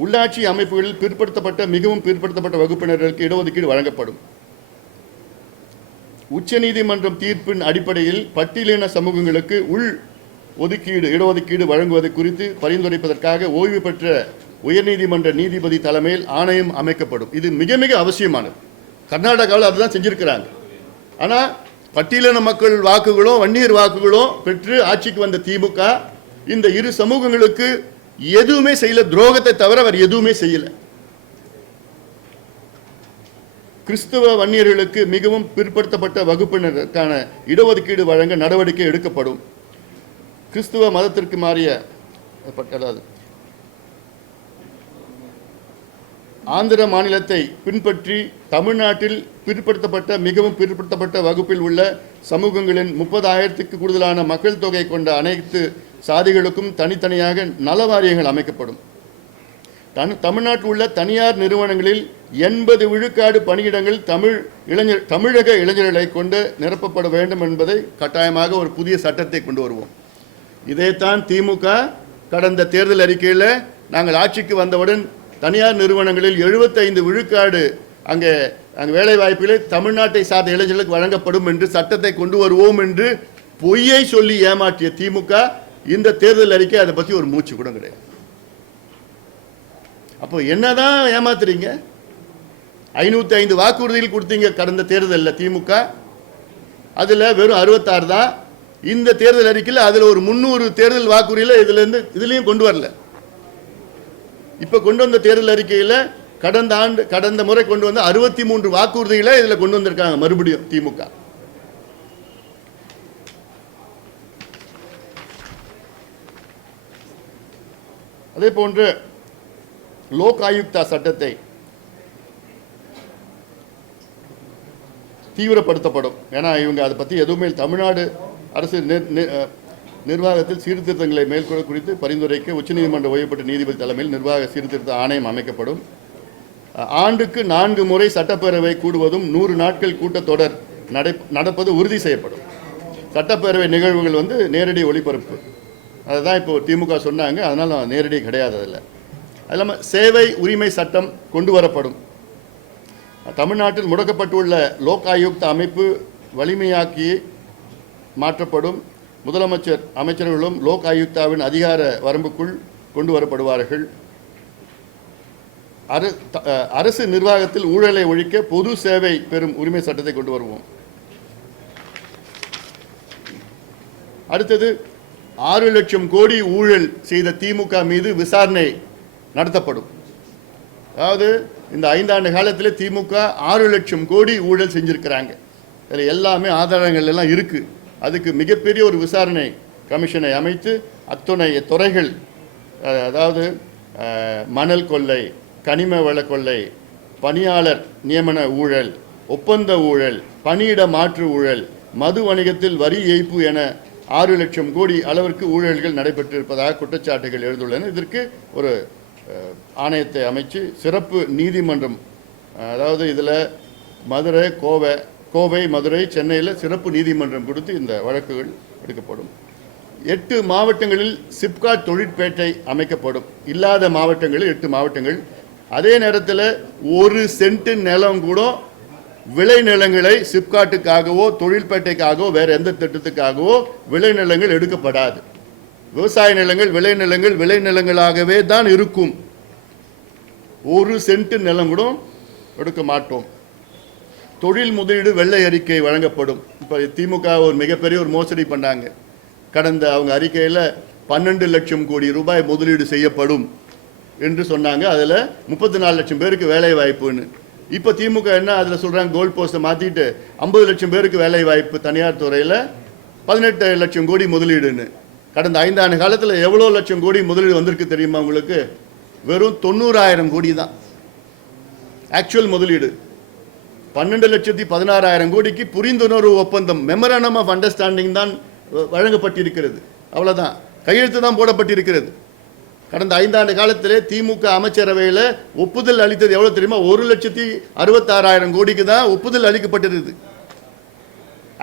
உள்ளாட்சி அமைப்புகளில் பிற்படுத்தப்பட்ட மிகவும் பிற்படுத்தப்பட்ட வகுப்பினர்களுக்கு இடஒதுக்கீடு வழங்கப்படும். உச்சநீதிமன்றம் தீர்ப்பின் அடிப்படையில் பட்டியலின சமூகங்களுக்கு இடஒதுக்கீடு வழங்குவது குறித்து பரிந்துரைப்பதற்காக ஓய்வு பெற்ற உயர்நீதிமன்ற நீதிபதி தலைமையில் ஆணையம் அமைக்கப்படும். இது மிக மிக அவசியமானது. கர்நாடகாவில் அதுதான் செஞ்சிருக்கிறாங்க. ஆனால் பட்டியலின மக்கள் வாக்குகளும் வன்னியர் வாக்குகளும் பெற்று ஆட்சிக்கு வந்த திமுக இந்த இரு சமூகங்களுக்கு எதுவுமே செய்யல. துரோகத்தை தவிர அவர் எதுவுமே செய்யல. கிறிஸ்தவ வன்னியர்களுக்கு மிகவும் பிற்படுத்தப்பட்ட வகுப்பினருக்கான இடஒதுக்கீடு வழங்க நடவடிக்கை எடுக்கப்படும். கிறிஸ்துவ மதத்திற்கு மாறிய ஆந்திர மாநிலத்தை பின்பற்றி தமிழ்நாட்டில் பிற்படுத்தப்பட்ட மிகவும் பிற்படுத்தப்பட்ட வகுப்பில் உள்ள சமூகங்களின் 30,000க்கு கூடுதலான மக்கள் தொகை கொண்ட அனைத்து சாதிகளுக்கும் தனித்தனியாக நல வாரியங்கள் அமைக்கப்படும். தமிழ்நாட்டில் உள்ள தனியார் நிறுவனங்களில் 80 விழுக்காடு பணியிடங்கள் தமிழக இளைஞர்களை கொண்டு நிரப்பப்பட வேண்டும் என்பதை கட்டாயமாக ஒரு புதிய சட்டத்தை கொண்டு வருவோம். இதைத்தான் திமுக கடந்த தேர்தல் அறிக்கையில் நாங்கள் ஆட்சிக்கு வந்தவுடன் தனியார் நிறுவனங்களில் 75 விழுக்காடு அங்கே வேலை வாய்ப்புகளை தமிழ்நாட்டை சார்ந்த இளைஞர்களுக்கு வழங்கப்படும் என்று சட்டத்தை கொண்டு வருவோம் என்று பொய்யை சொல்லி ஏமாற்றிய திமுக இந்த தேர்தல் அறிக்கை அதை பற்றி ஒரு மூச்சு கூட கிடையாது. அப்போ என்னதான் ஏமாத்துறீங்க? 505 வாக்குறுதிகள் கொடுத்தீங்க கடந்த தேர்தலில் திமுக, அதில் வெறும் 66 தான். இந்த தேர்தல் அறிக்கையில் அதில் ஒரு 300 தேர்தல் வாக்குறுதியில் இதுலேயும் கொண்டு வரல. இப்போ கொண்டு வந்த தேர்தல் அறிக்கையில் கடந்த முறை கொண்டு வந்த 63 வாக்குறுதிகளை இதில் கொண்டு வந்திருக்காங்க மறுபடியும் திமுக. அதே போன்று லோக் ஆயுக்தா சட்டத்தை தீவிரப்படுத்தப்படும். ஏன்னா இவங்க அதை பற்றி எதுவுமே தமிழ்நாடு அரசு நிர்வாகத்தில் சீர்திருத்தங்களை மேற்கொள்ள குறித்து பரிந்துரைக்க உச்சநீதிமன்ற ஓய்வு பெற்ற நீதிபதி தலைமையில் நிர்வாக சீர்திருத்த ஆணையம் அமைக்கப்படும். ஆண்டுக்கு 4 முறை சட்டப்பேரவை கூடுவதும் 100 நாட்கள் கூட்டத்தொடர் நடப்பது உறுதி செய்யப்படும். சட்டப்பேரவை நிகழ்வுகள் நேரடி ஒளிபரப்பு, அதுதான் இப்போ திமுக சொன்னாங்க. அதனால் நேரடி கிடையாது. அதில் அது இல்லாமல் சேவை உரிமை சட்டம் கொண்டு வரப்படும். தமிழ்நாட்டில் முடக்கப்பட்டுள்ள லோக் ஆயுக்தா அமைப்பு வலிமையாக்கி மாற்றப்படும். அமைச்சர்களும் லோக் ஆயுக்தாவின் அதிகார வரம்புக்குள் கொண்டு வரப்படுவார்கள். அரசு நிர்வாகத்தில் ஊழலை ஒழிக்க பொது சேவை பெறும் உரிமை சட்டத்தை கொண்டு வருவோம். அடுத்தது 6 லட்சம் கோடி ஊழல் செய்த திமுக மீது விசாரணை நடத்தப்படும். அதாவது இந்த 5 ஆண்டு காலத்தில் திமுக 6 லட்சம் கோடி ஊழல் செஞ்சிருக்கிறாங்க. அதில் எல்லாமே ஆதாரங்கள் எல்லாம் இருக்கு. அதுக்கு மிகப்பெரிய ஒரு விசாரணை கமிஷனை அமைத்து அத்துணை துறைகள், அதாவது மணல் கொள்ளை, கனிம வள கொள்ளை, பணியாளர் நியமன ஊழல், ஒப்பந்த ஊழல், பணியிட மாற்று ஊழல், மது வணிகத்தில் வரி ஏய்ப்பு என 6 லட்சம் கோடி அளவிற்கு ஊழல்கள் நடைபெற்றிருப்பதாக குற்றச்சாட்டுகள் எழுந்துள்ளன. இதற்கு ஒரு ஆணையத்தை அமைச்சு சிறப்பு நீதிமன்றம், அதாவது இதில் மதுரை, கோவை, மதுரை, சென்னையில் சிறப்பு நீதிமன்றம் கொடுத்து இந்த வழக்குகள் எடுக்கப்படும். 8 மாவட்டங்களில் சிப்காட் தொழிற்பேட்டை அமைக்கப்படும். இல்லாத மாவட்டங்களில் 8 மாவட்டங்கள். அதே நேரத்தில் 1 சென்ட் நிலம் கூட விளைநிலங்களை சிப்காட்டுக்காகவோ தொழிற்பேட்டைக்காகவோ வேறு எந்த திட்டத்துக்காகவோ விளைநிலங்கள் எடுக்கப்படாது. விவசாய நிலங்கள் விளைநிலங்களாகவே தான் இருக்கும். 1 சென்ட் நிலம் கூட எடுக்க மாட்டோம். தொழில் முதலீடு வெள்ளை அறிக்கை வழங்கப்படும். இப்போ திமுக ஒரு மிகப்பெரிய ஒரு மோசடி பண்ணாங்க. கடந்த அவங்க அறிக்கையில் 12 லட்சம் கோடி ரூபாய் முதலீடு செய்யப்படும் என்று சொன்னாங்க. அதில் 34 லட்சம் பேருக்கு வேலை வாய்ப்புன்னு. இப்போ திமுக என்ன அதில் சொல்கிறாங்க, கோல் போஸ்ட்டை மாற்றிட்டு 50 லட்சம் பேருக்கு வேலை வாய்ப்பு தனியார் துறையில், 18 லட்சம் கோடி முதலீடுன்னு. கடந்த 5 ஆண்டு காலத்தில் எவ்வளோ லட்சம் கோடி முதலீடு வந்திருக்கு தெரியுமா உங்களுக்கு? வெறும் 90,000 கோடி தான் ஆக்சுவல் முதலீடு. 12,16,000 கோடிக்கு புரிந்துணர்வு ஒப்பந்தம் மெமரண்டம் ஆஃப் அண்டர்ஸ்டாண்டிங் தான் வழங்கப்பட்டிருக்கிறது. அவ்வளவுதான், கையெழுத்து தான் போடப்பட்டிருக்கிறது. கடந்த 5 ஆண்டு காலத்திலே திமுக அமைச்சரவையில் ஒப்புதல் அளித்தது எவ்வளவு தெரியுமா? 1,66,000 கோடிக்கு தான் ஒப்புதல் அளிக்கப்பட்டிருக்குது.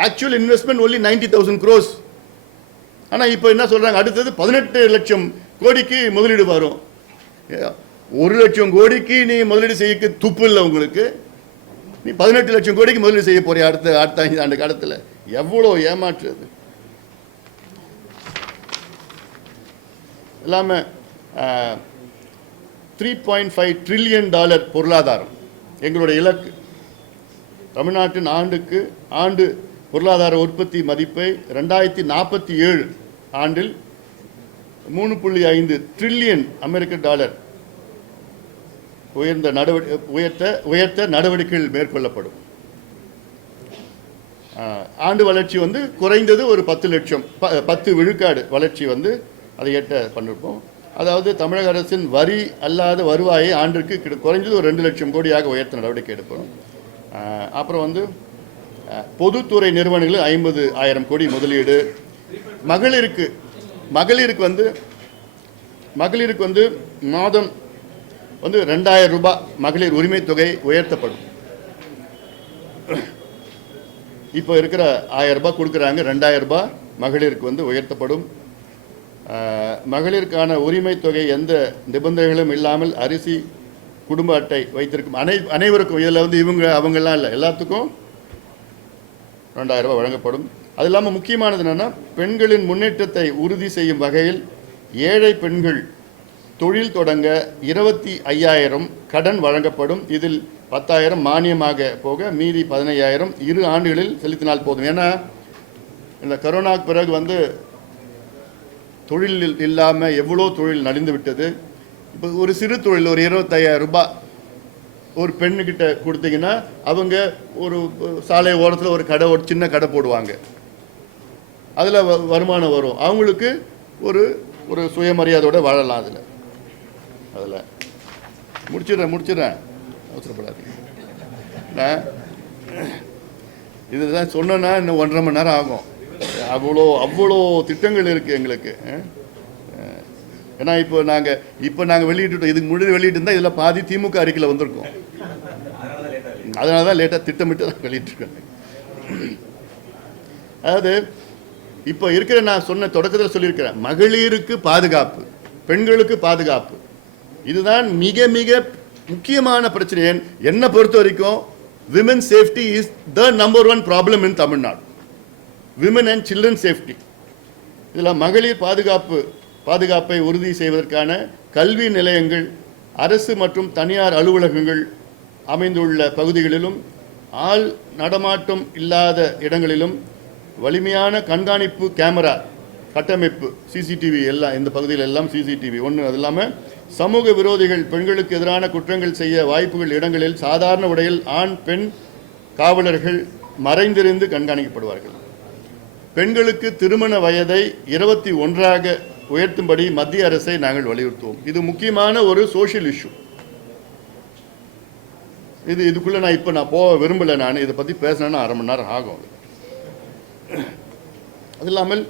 Actual investment only 90,000 crores. ஆனால் இப்போ என்ன சொல்றாங்க, அடுத்தது 18 லட்சம் கோடிக்கு முதலீடு வரும். 1 லட்சம் கோடிக்கு நீ முதலீடு செய்ய துப்பு இல்லை உங்களுக்கு. நீ 18 லட்சம் கோடிக்கு முதலீடு செய்ய போறிய அடுத்த 5 ஆண்டு காலத்தில். எவ்வளோ ஏமாற்றுறது இல்லாமல். $3.5 trillion பொருளாதாரம் எங்களுடைய இலக்கு. தமிழ்நாட்டின் ஆண்டு பொருளாதார உற்பத்தி மதிப்பை 2047 ஆண்டில் $3.5 trillion உயர்த்த நடவடிக்கைகள் மேற்கொள்ளப்படும். ஆண்டு வளர்ச்சி குறைந்தது ஒரு 10 லட்சம் 10 விழுக்காடு வளர்ச்சி அதை எட்ட பண்ணிருப்போம். அதாவது தமிழக அரசின் வரி அல்லாத வருவாயை ஆண்டிற்கு குறைஞ்சது ஒரு 2 லட்சம் கோடியாக உயர்த்த நடவடிக்கை எடுப்போம். அப்புறம் பொதுத்துறை நிறுவனங்கள் 50,000 கோடி முதலீடு. மகளிருக்கு மாதம் 2,000 ரூபாய் மகளிர் உரிமை தொகை உயர்த்தப்படும். இப்போ இருக்கிற 1,000 ரூபாய் கொடுக்குறாங்க, 2,000 ரூபாய் மகளிருக்கு உயர்த்தப்படும். மகளிருக்கான உரிமை தொகை எந்த நிபந்தனைகளும் இல்லாமல் அரிசி குடும்ப அட்டை வைத்திருக்கும் அனைவருக்கும், இதில் இவங்க அவங்கெல்லாம் இல்லை, எல்லாத்துக்கும் 2,000 ரூபாய் வழங்கப்படும். அது இல்லாமல் முக்கியமானது என்னென்னா, பெண்களின் முன்னேற்றத்தை உறுதி செய்யும் வகையில் ஏழை பெண்கள் தொழில் தொடங்க 25,000 கடன் வழங்கப்படும். இதில் 10,000 மானியமாக போக மீதி 15,000 2 ஆண்டுகளில் செலுத்தினால் போதும். ஏன்னா இந்த கரோனாவுக்கு பிறகு தொழில் இல்லாமல் எவ்வளோ தொழில் நலிந்து விட்டது. இப்போ ஒரு சிறு தொழில் ஒரு 25,000 ரூபாய் ஒரு பெண்ணுக்கிட்ட கொடுத்தீங்கன்னா அவங்க ஒரு சாலை ஓரத்தில் ஒரு சின்ன கடை போடுவாங்க, அதில் வருமானம் வரும். அவங்களுக்கு ஒரு ஒரு சுயமரியாதையோடு வாழலாம். அதில் முடிச்சிடுறேன் அவசரப்படாதீங்க. இதுதான் சொன்னேன்னா இன்னும் 1.5 மணி நேரம் ஆகும். அவ்வளோ திட்டங்கள் இருக்குது எங்களுக்கு. ஏன்னா இப்போ நாங்கள் வெளியிட்டுட்டோம். இதுக்கு முன்னாடி வெளியிட்டு இருந்தால் இதில் பாதி திமுக அறிக்கையில் வந்திருக்கோம். அதனால தான் லேட்டாக திட்டமிட்டு தான் வெளியிட்டிருக்காங்க. அதாவது இப்போ இருக்கிற நான் சொன்ன தொடக்கத்தில் சொல்லியிருக்கிறேன், மகளிருக்கு பாதுகாப்பு, பெண்களுக்கு பாதுகாப்பு, இதுதான் மிக மிக முக்கியமான பிரச்சனை. என்னை பொறுத்த வரைக்கும் women safety is the number 1 problem in Tamil Nadu. Women and children safety. இதில் மகளிர் பாதுகாப்பை உறுதி செய்வதற்கான கல்வி நிலையங்கள், அரசு மற்றும் தனியார் அலுவலகங்கள் அமைந்துள்ள பகுதிகளிலும் ஆள் நடமாட்டம் இல்லாத இடங்களிலும் வலிமையான கண்காணிப்பு கேமரா கட்டமைப்பு, சிசிடிவி எல்லாம் இந்த பகுதியில் எல்லாம் சிசிடிவி ஒன்று. அது இல்லாமல் சமூக விரோதிகள் பெண்களுக்கு எதிரான குற்றங்கள் செய்ய வாய்ப்புகள் இடங்களில் சாதாரண உடையில் ஆண் பெண் காவலர்கள் மறைந்திருந்து கண்காணிக்கப்படுவார்கள். பெண்களுக்கு திருமண வயதை 21ஆக உயர்த்தும்படி மத்திய அரசை நாங்கள் வலியுறுத்துவோம். இது முக்கியமான ஒரு சோஷியல் இஷ்யூ. இதுக்குள்ளே நான் போக விரும்பலை. நான் இதை பற்றி பேசினேன்னா 1/2 மணி நேரம் ஆகும். அது இல்லாமல்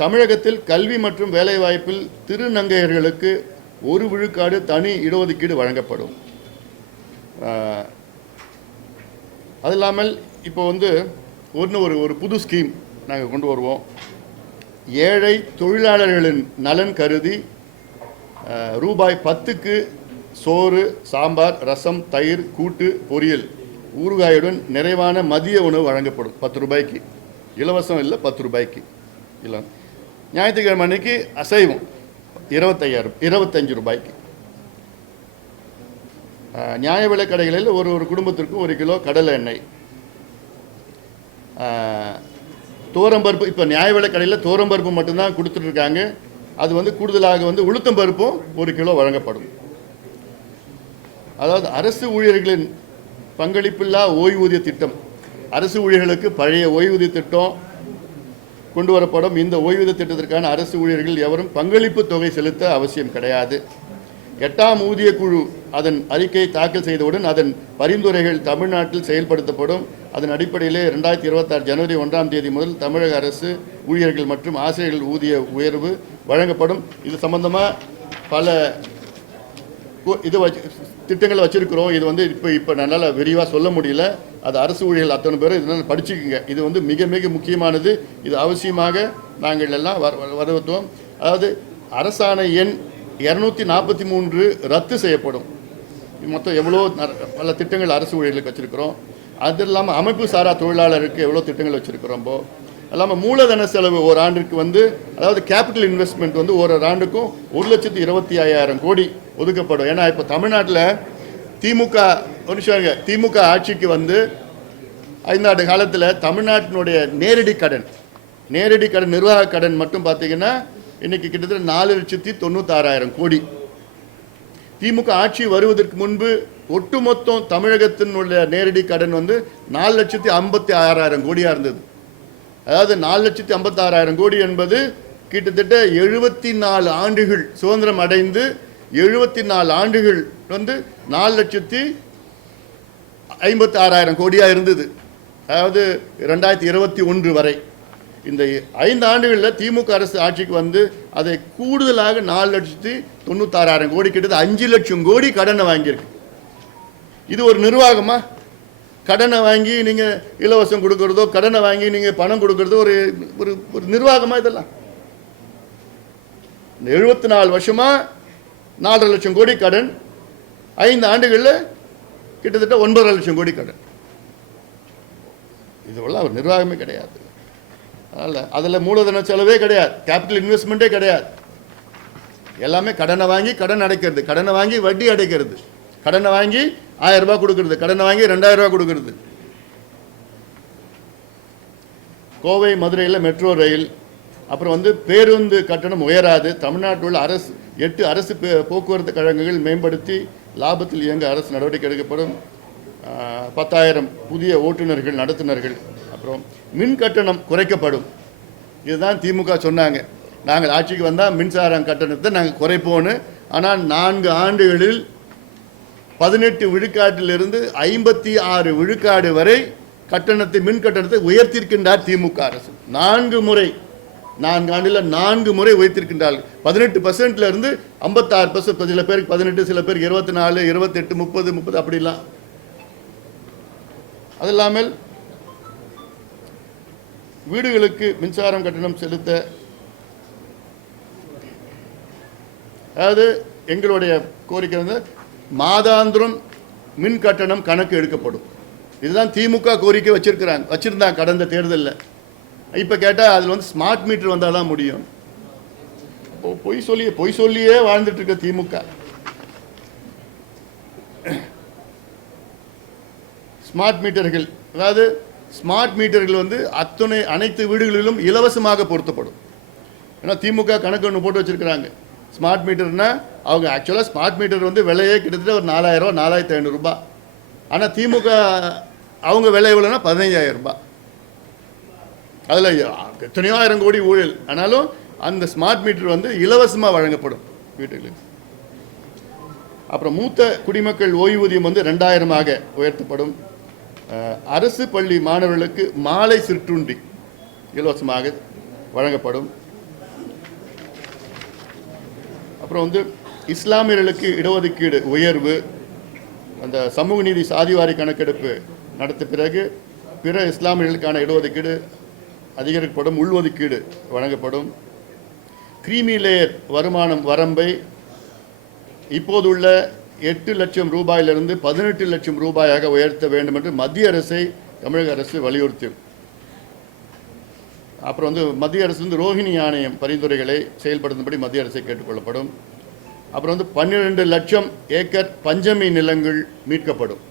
தமிழகத்தில் கல்வி மற்றும் வேலைவாய்ப்பில் திருநங்கையர்களுக்கு 1 விழுக்காடு தனி இடஒதுக்கீடு வழங்கப்படும். அது இல்லாமல் இப்போ ஒரு புது ஸ்கீம் நாங்கள் கொண்டு வருவோம். ஏழை தொழிலாளர்களின் நலன் கருதி ரூபாய் 10க்கு சோறு, சாம்பார், ரசம், தயிர், கூட்டு, பொரியல், ஊறுகாயுடன் நிறைவான மதிய உணவு வழங்கப்படும். 10 ரூபாய்க்கு. இலவசம் இல்லை, 10 ரூபாய்க்கு இல்லை. ஞாயிற்றுக்கிழமை அன்னைக்கு அசைவம் 25 ரூபாய்க்கு. நியாய விலை கடைகளில் ஒரு குடும்பத்திற்கு 1 கிலோ கடலை எண்ணெய். துவரம்பருப்பு, இப்போ நியாய விலை கடையில் துவரம்பருப்பு மட்டும்தான் கொடுத்துட்ருக்காங்க. அது கூடுதலாக உளுத்தம் பருப்பும் 1 கிலோ வழங்கப்படும். அதாவது அரசு ஊழியர்களின் பங்களிப்பில்லா ஓய்வூதிய திட்டம், அரசு ஊழியர்களுக்கு பழைய ஓய்வூதிய திட்டம் கொண்டு வரப்படும். இந்த ஓய்வூதிய திட்டத்திற்கான அரசு ஊழியர்கள் எவரும் பங்களிப்பு தொகை செலுத்த அவசியம் கிடையாது. 8ஆம் ஊதிய குழு அதன் அறிக்கையை தாக்கல் செய்தவுடன் அதன் பரிந்துரைகள் தமிழ்நாட்டில் செயல்படுத்தப்படும். அதன் அடிப்படையிலே 2026 ஜனவரி 1ஆம் தேதி முதல் தமிழக அரசு ஊழியர்கள் மற்றும் ஆசிரியர்கள் ஊதிய உயர்வு வழங்கப்படும். இது சம்பந்தமாக பல திட்டங்களை வச்சிருக்கிறோம். இது வந்து இப்போ நல்லா விரிவாக சொல்ல முடியல. அது அரசு ஊழியர்கள் அத்தனை பேரும் இதனால் படிச்சுக்குங்க. இது வந்து மிக மிக முக்கியமானது. இது அவசியமாக நாங்கள் எல்லாம் வரவேற்றோம். அதாவது அரசாணை எண் 243 ரத்து செய்யப்படும். மொத்தம் எவ்வளோ பல திட்டங்கள் அரசு ஊழியர்களுக்கு வச்சுருக்கிறோம். அது இல்லாமல் அமைப்பு சாரா தொழிலாளருக்கு எவ்வளோ திட்டங்கள் வச்சுருக்கிறோம்போ இல்லாமல் மூலதன செலவு ஒரு ஆண்டுக்கு வந்து அதாவது கேபிட்டல் இன்வெஸ்ட்மெண்ட் வந்து ஒரு ஆண்டுக்கும் 1,25,000 கோடி ஒதுக்கப்படும். ஏன்னா இப்போ தமிழ்நாட்டில் திமுக ஆட்சிக்கு வந்து 5 ஆண்டு காலத்தில் தமிழ்நாட்டினுடைய நேரடி கடன் நிர்வாக கடன் மட்டும் பார்த்தீங்கன்னா இன்னைக்கு கிட்டத்தட்ட 4,96,000 கோடி. திமுக ஆட்சி வருவதற்கு முன்பு ஒட்டுமொத்தம் தமிழகத்தினுடைய நேரடி கடன் வந்து 4,56,000 கோடியாக இருந்தது. அதாவது 4,56,000 கோடி என்பது கிட்டத்தட்ட 74 ஆண்டுகள் சுதந்திரம் அடைந்து 74 ஆண்டுகள் வந்து 4,56,000 கோடியாக இருந்தது. அதாவது 2021 வரை இந்த 5 ஆண்டுகளில் திமுக அரசு ஆட்சிக்கு வந்து அதை கூடுதலாக 4,96,000 கோடி கிட்டத்தட்ட 5 லட்சம் கோடி கடனை வாங்கியிருக்கு. இது ஒரு நிர்வாகமா? கடனை வாங்கி நீங்கள் இலவசம் கொடுக்கறதோ கடனை வாங்கி நீங்கள் பணம் கொடுக்கறதோ ஒரு ஒரு நிர்வாகமா? இதெல்லாம் இந்த 74 வருஷமா 4.5 லட்சம் கோடி கடன், 5 ஆண்டுகளில் கிட்டத்தட்ட 9.5 லட்சம் கோடி கடன். இதுவெல்லாம் ஒரு நிர்வாகமே கிடையாது. அதில் மூலதன செலவே கிடையாது, கேபிட்டல் இன்வெஸ்ட்மெண்ட்டே கிடையாது. எல்லாமே கடனை வாங்கி கடன் அடைக்கிறது, கடனை வாங்கி வட்டி அடைக்கிறது, கடனை வாங்கி 1000 ரூபாய் கொடுக்கறது, கடனை வாங்கி 2000 ரூபாய் கொடுக்கறது. கோவை மதுரையில் மெட்ரோ ரயில், அப்புறம் வந்து பேருந்து கட்டணம் உயராது. தமிழ்நாட்டில் உள்ள 8 அரசு போக்குவரத்து கழகங்கள் மேம்படுத்தி லாபத்தில் இயங்க அரசு நடவடிக்கை எடுக்கப்படும். 10,000 புதிய ஓட்டுநர்கள் நடத்துனர்கள். அப்புறம் மின் கட்டணம் குறைக்கப்படும். இதுதான் திமுக சொன்னாங்க, நாங்கள் ஆட்சிக்கு வந்தால் மின்சாரம் கட்டணத்தை நாங்கள் குறைப்போன்னு. ஆனால் 4 ஆண்டுகளில் 18 விழுக்காட்டிலிருந்து 56 விழுக்காடு வரை மின் கட்டணத்தை உயர்த்திருக்கின்றார் திமுக அரசு. 4 முறை 4 ஆண்டில் 4 முறை உயர்த்திருக்கின்றார்கள். 18% இருந்து 56%. சில பேருக்கு 18, சில பேருக்கு 24, 28, 30 அப்படிலாம். அது இல்லாமல் வீடுகளுக்கு மின்சாரம் கட்டணம் செலுத்த, அதாவது எங்களுடைய கோரிக்கை வந்து மாதாந்திரம் மின் கட்டணம் கணக்கு எடுக்கப்படும். இதுதான் திமுக கோரிக்கை வச்சிருந்தாங்க கடந்த தேர்தலில். இப்போ கேட்டால் அதில் வந்து ஸ்மார்ட் மீட்டர் வந்தால் தான் முடியும். பொய் சொல்லியே வாழ்ந்துட்டு இருக்க திமுக. ஸ்மார்ட் மீட்டர்கள், அதாவது ஸ்மார்ட் மீட்டர்கள் வந்து அனைத்து வீடுகளிலும் இலவசமாக பொருத்தப்படும். ஏன்னா திமுக கணக்கு ஒன்று போட்டு வச்சிருக்கிறாங்க. ஸ்மார்ட் மீட்டர்னா அவங்க ஆக்சுவலாக ஸ்மார்ட் மீட்டர் வந்து விலையே கிட்டத்தட்ட ஒரு 4,000 ரூபா, 4,500 ரூபாய். ஆனால் திமுக அவங்க விலை எவ்வளோனா 15,000 ரூபாய். அதில் எத்தனையோ 1000 கோடி ஊழல். ஆனாலும் அந்த ஸ்மார்ட் மீட்டர் வந்து இலவசமாக வழங்கப்படும் வீட்டுகளுக்கு. அப்புறம் மூத்த குடிமக்கள் ஓய்வூதியம் வந்து 2,000 உயர்த்தப்படும். அரசு பள்ளி மாணவர்களுக்கு மாலை சிற்றுண்டி இலவசமாக வழங்கப்படும். அப்புறம் வந்து இஸ்லாமியர்களுக்கு இடஒதுக்கீடு உயர்வு. அந்த சமூக நீதி சாதிவாரி கணக்கெடுப்பு நடத்த பிறகு பிற இஸ்லாமியர்களுக்கான இடஒதுக்கீடு அதிகரிக்கப்படும், உள்ஒதுக்கீடு வழங்கப்படும். கிரீமி லேயர் வருமானம் வரம்பை இப்போதுள்ள 8 லட்சம் ரூபாயிலிருந்து 18 லட்சம் ரூபாயாக உயர்த்த வேண்டும் என்று மத்திய அரசை தமிழக அரசு வலியுறுத்தும். அப்புறம் வந்து மத்திய அரசு வந்து ரோஹிணி ஆணையம் பரிந்துரைகளை செயல்படுத்தும்படி மத்திய அரசை கேட்டுக்கொள்ளப்படும். அப்புறம் வந்து 12 லட்சம் ஏக்கர் பஞ்சமி நிலங்கள் மீட்கப்படும்.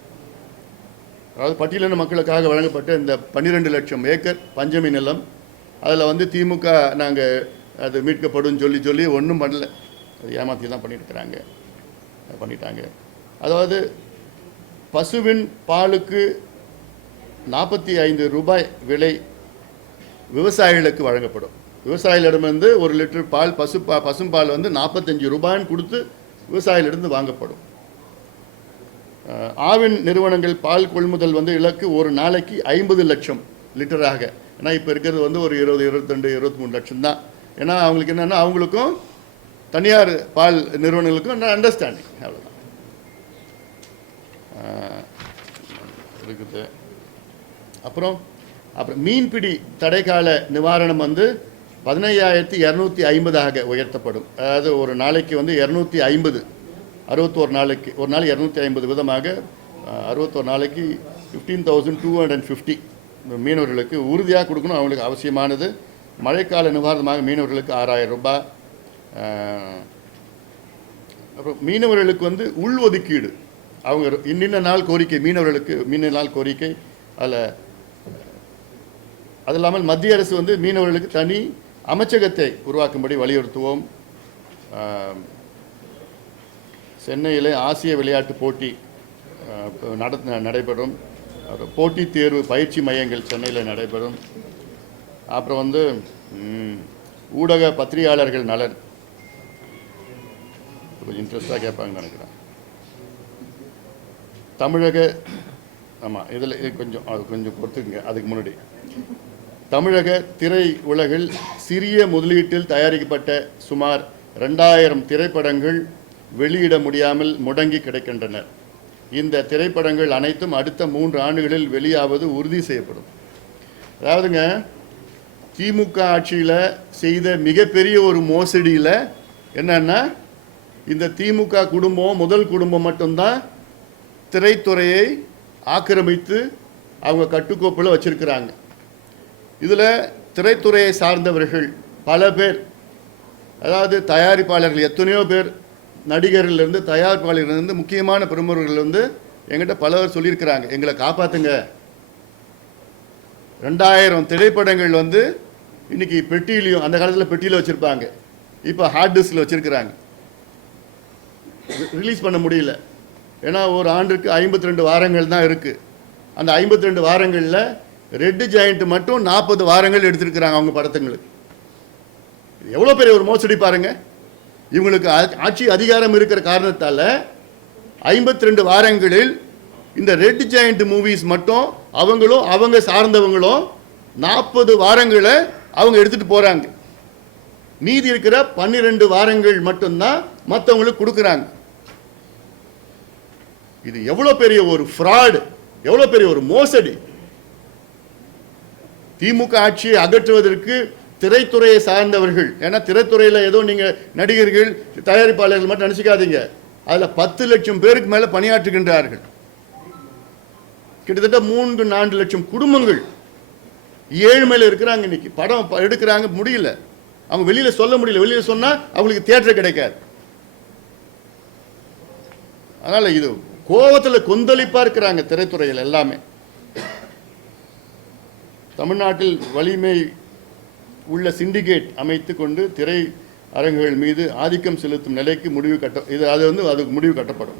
அதாவது பட்டியலின மக்களுக்காக வழங்கப்பட்ட இந்த 12 லட்சம் ஏக்கர் பஞ்சமி நிலம், அதில் வந்து திமுக நாங்கள் அது மீட்கப்படும் சொல்லி ஒன்றும் பண்ணல. அது ஏமாற்றி தான் பண்ணிட்டாங்க. அதாவது பசுவின் பாலுக்கு 45 ரூபாய் விலை விவசாயிகளுக்கு வழங்கப்படும். விவசாயிகளிடமிருந்து 1 லிட்டர் பால் பசும்பால் வந்து 45 ரூபாய்ன்னு கொடுத்து விவசாயிகளிருந்து வாங்கப்படும். ஆவின் நிறுவனங்கள் பால் கொள்முதல் இலக்கு ஒரு நாளைக்கு 50 லட்சம் லிட்டராக. ஏன்னா இப்போ இருக்கிறது ஒரு 20, 22, 23 லட்சம் தான். ஏன்னா அவங்களுக்கு என்னென்னா அவங்களுக்கும் தனியார் பால் நிறுவனங்களுக்கும் அண்டர்ஸ்டாண்டிங் அவ்வளோதான் இருக்குது. அப்புறம் மீன்பிடி தடைக்கால நிவாரணம் 15,250 உயர்த்தப்படும். அதாவது ஒரு நாளைக்கு 250, 61 நாளைக்கு, ஒரு நாள் 250 விதமாக 61 நாளைக்கு 15,250 மீனவர்களுக்கு உறுதியாக கொடுக்கணும். அவங்களுக்கு அவசியமானது. மழைக்கால நிவாரணமாக மீனவர்களுக்கு 6,000 ரூபாய். அப்புறம் மீனவர்களுக்கு உள்ஒதுக்கீடு, அவங்க இன்னின்ன நாள் கோரிக்கை, மீனவர்களுக்கு மீன நாள் கோரிக்கை. அது இல்லாமல் மத்திய அரசு மீனவர்களுக்கு தனி அமைச்சகத்தை உருவாக்கும்படி வலியுறுத்துவோம். சென்னையில் ஆசிய விளையாட்டு போட்டி நடைபெறும். போட்டி தேர்வு பயிற்சி மையங்கள் சென்னையில் நடைபெறும். அப்புறம் ஊடக பத்திரிகையாளர்கள் நலன் கொஞ்சம் இன்ட்ரெஸ்டாக கேட்பாங்கன்னு நினைக்கிறேன். தமிழக இதில் கொஞ்சம் பொறுத்துக்குங்க. அதுக்கு முன்னாடி தமிழக திரை உலகில் சிறிய முதலீட்டில் தயாரிக்கப்பட்ட சுமார் 2000 திரைப்படங்கள் வெளியிட முடியாமல் முடங்கி கிடக்கின்றன. இந்த திரைப்படங்கள் அனைத்தும் அடுத்த 3 ஆண்டுகளில் வெளியாவது உறுதி செய்யப்படும். அதாவதுங்க, திமுக ஆட்சியில் செய்த மிகப்பெரிய ஒரு மோசடியில் என்னன்னா, இந்த திமுக குடும்பம், முதல் குடும்பம் மட்டும்தான் திரைத்துறையை ஆக்கிரமித்து அவங்க கட்டுக்கோப்பில் வச்சிருக்கிறாங்க. இதில் திரைத்துறையை சார்ந்தவர்கள் பல பேர், அதாவது தயாரிப்பாளர்கள் எத்தனையோ பேர், நடிகர்களிலிருந்து தயாரிப்பாளர்களிலிருந்து முக்கியமான பிரமுகர்கள் எங்கிட்ட பலவர் சொல்லியிருக்கிறாங்க, எங்களை காப்பாற்றுங்க. 2000 திரைப்படங்கள் இன்னைக்கு பெட்டியிலையும், அந்த காலத்தில் பெட்டியில் வச்சுருப்பாங்க, இப்போ ஹார்ட் டிஸ்கில் வச்சுருக்கிறாங்க, ரிலீஸ் பண்ண முடியல. ஏன்னா ஒரு ஆண்டுக்கு 52 வாரங்கள் தான் இருக்குது. அந்த 52 வாரங்களில் ரெட் ஜெயண்ட் மட்டும் 40 வாரங்கள் எடுத்திருக்கிறாங்க அவங்க படத்துங்களுக்கு. எவ்வளோ பெரிய ஒரு மோசடி பாருங்க. இவங்களுக்கு ஆட்சி அதிகாரம் இருக்கிற காரணத்தால் 52 வாரங்களில் இந்த ரெட் ஜெயண்ட் மூவிஸ் மட்டும் அவங்களும் அவங்க சார்ந்தவங்களும் 40 வாரங்களை அவங்க எடுத்துட்டு போறாங்க. மீதி இருக்கிற 12 வாரங்கள் மட்டும்தான் மற்றவங்களுக்கு கொடுக்குறாங்க. இது எவ்வளோ பெரிய ஒரு ஃப்ராடு, எவ்வளோ பெரிய ஒரு மோசடி. திமுக ஆட்சியை அகற்றுவதற்கு திரைத்துறையை சார்ந்தவர்கள், ஏன்னா திரைத்துறையில் ஏதோ நீங்கள் நடிகர்கள் தயாரிப்பாளர்கள் மட்டும் நினச்சிக்காதீங்க, அதில் 10 லட்சம் பேருக்கு மேலே பணியாற்றுகின்றார்கள். கிட்டத்தட்ட 3-4 லட்சம் குடும்பங்கள் ஏழ்மையில் இருக்கிறாங்க. இன்னைக்கு படம் எடுக்கிறாங்க, முடியல, அவங்க வெளியில் சொல்ல முடியல. வெளியில் சொன்னால் அவங்களுக்கு தியேட்டர் கிடைக்காது. அதனால் இது கோபத்தில் கொந்தளிப்பாக இருக்கிறாங்க திரைத்துறையில் எல்லாமே. தமிழ்நாட்டில் வலிமை உள்ள சிண்டிகேட் அமைத்து கொண்டு திரை அரங்குகள் மீது ஆதிக்கம் செலுத்தும் நிலைக்கு அதுக்கு முடிவு கட்டப்படும்.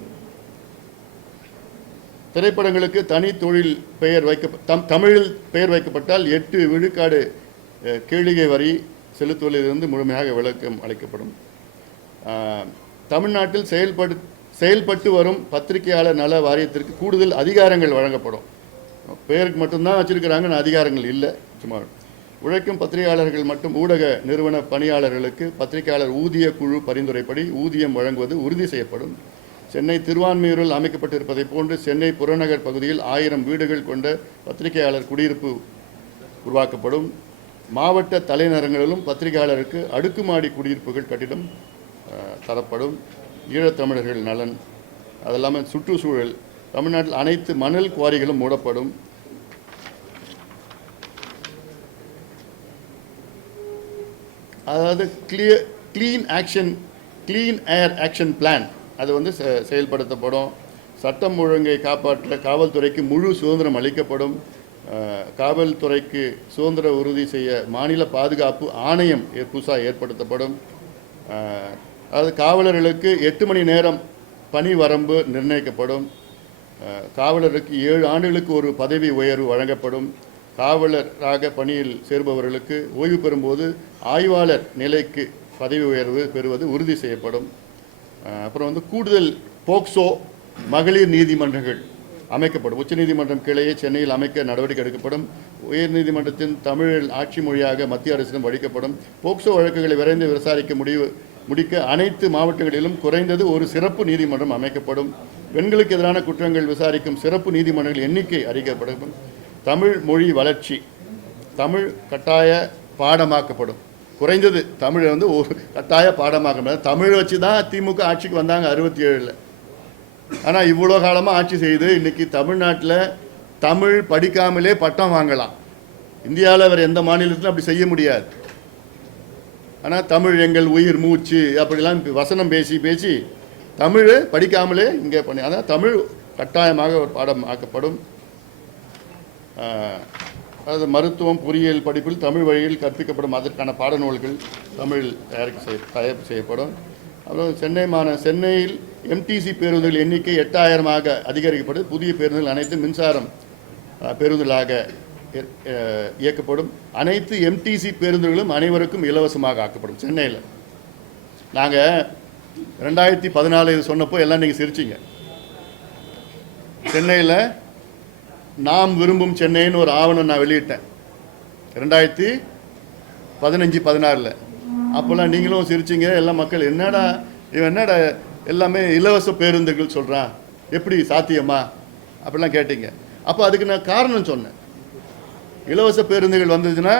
திரைப்படங்களுக்கு தனி தொழில் பெயர் தமிழில் பெயர் வைக்கப்பட்டால் 8 விழுக்காடு கேளிகை வரி செலுத்துவதிலிருந்து முழுமையாக விலக்கம் அளிக்கப்படும். தமிழ்நாட்டில் செயல்பட்டு வரும் பத்திரிகையாளர் நல வாரியத்திற்கு கூடுதல் அதிகாரங்கள் வழங்கப்படும். பெயருக்கு மட்டும்தான் வச்சிருக்கிறாங்க, அதிகாரங்கள் இல்லை. சும்மா உழைக்கும் பத்திரிகையாளர்கள் மற்றும் ஊடக நிறுவன பணியாளர்களுக்கு பத்திரிகையாளர் ஊதிய குழு பரிந்துரைப்படி ஊதியம் வழங்குவது உறுதி செய்யப்படும். சென்னை திருவான்மியூரில் அமைக்கப்பட்டிருப்பதை போன்று சென்னை புறநகர் பகுதியில் 1000 வீடுகள் கொண்ட பத்திரிகையாளர் குடியிருப்பு உருவாக்கப்படும். மாவட்ட தலைநகரங்களிலும் பத்திரிகையாளருக்கு அடுக்குமாடி குடியிருப்புகள் கட்டிடம் தரப்படும். ஈழத்தமிழர்கள் நலன், அதெல்லாமல் சுற்றுச்சூழல், தமிழ்நாட்டில் அனைத்து மணல் குவாரிகளும் மூடப்படும். அதாவது கிளீன் ஏர் ஆக்ஷன் பிளான் அது செயல்படுத்தப்படும். சட்டம் ஒழுங்கை காப்பாற்ற காவல்துறைக்கு முழு சுதந்திரம் அளிக்கப்படும். காவல்துறைக்கு சுதந்திர உறுதி செய்ய மாநில பாதுகாப்பு ஆணையம் புதுசாக ஏற்படுத்தப்படும். அதாவது காவலர்களுக்கு 8 மணி நேரம் பணி வரம்பு நிர்ணயிக்கப்படும். காவலருக்கு 7 ஆண்டுகளுக்கு ஒரு பதவி உயர்வு வழங்கப்படும். காவலராக பணியில் சேர்பவர்களுக்கு ஓய்வு பெறும்போது ஆய்வாளர் நிலைக்கு பதவி உயர்வு பெறுவது உறுதி செய்யப்படும். அப்புறம் வந்து கூடுதல் போக்சோ மகளிர் நீதிமன்றங்கள் அமைக்கப்படும். உச்சநீதிமன்றம் கிளையை சென்னையில் அமைக்க நடவடிக்கை எடுக்கப்படும். உயர்நீதிமன்றத்தின் தமிழ் ஆட்சி மொழியாக மத்திய அரசிடம் வழங்கப்படும். போக்சோ வழக்குகளை விரைந்து விசாரிக்க முடிக்க அனைத்து மாவட்டங்களிலும் குறைந்தது ஒரு சிறப்பு நீதிமன்றம் அமைக்கப்படும். பெண்களுக்கு எதிரான குற்றங்கள் விசாரிக்கும் சிறப்பு நீதிமன்றங்கள் எண்ணிக்கை அறிவிக்கப்படும். தமிழ் மொழி வளர்ச்சி, தமிழ் கட்டாய பாடமாக்கப்படும். குறைந்தது தமிழை வந்து ஒரு கட்டாய பாடமாக்கப்படும். தமிழ் வச்சு தான் திமுக ஆட்சிக்கு வந்தாங்க 67. ஆனால் இவ்வளோ காலமாக ஆட்சி செய்து இன்றைக்கி தமிழ்நாட்டில் தமிழ் படிக்காமலே பட்டம் வாங்கலாம். இந்தியாவில் வேறு எந்த மாநிலத்திலும் அப்படி செய்ய முடியாது. ஆனால் தமிழ் எங்கள் உயிர் மூச்சு அப்படிலாம் வசனம் பேசி தமிழ் படிக்காமலே இங்கே பண்ணி, அதான் தமிழ் கட்டாயமாக ஒரு பாடம் ஆக்கப்படும். அதாவது மருத்துவம் பொறியியல் படிப்பில் தமிழ் வழியில் கற்பிக்கப்படும். அதற்கான பாடநூல்கள் தமிழில் தயாரிப்பு செய்யப்படும். அப்புறம் சென்னையில் எம்டிசி பேருந்துகள் எண்ணிக்கை 8000 அதிகரிக்கப்படும். புதிய பேருந்துகள் அனைத்து மின்சாரம் பேருந்துகளாக இயக்கப்படும். அனைத்து எம்டிசி பேருந்துகளும் அனைவருக்கும் இலவசமாக ஆக்கப்படும். சென்னையில் நாங்கள் 2014 இது சொன்னப்போ எல்லாம் நீங்கள் சிரிச்சிங்க. சென்னையில் நாம் விரும்பும் சென்னைன்னு ஒரு ஆவணம் நான் வெளியிட்டேன் 2015-16. அப்போல்லாம் நீங்களும் சிரிச்சிங்க. எல்லாம் மக்கள் என்னடா எல்லாமே இலவச பேருந்துகள் சொல்கிறான், எப்படி சாத்தியமா அப்படிலாம் கேட்டீங்க. அப்போ அதுக்கு நான் காரணம் சொன்னேன். இலவச பேருந்துகள் வந்ததுன்னா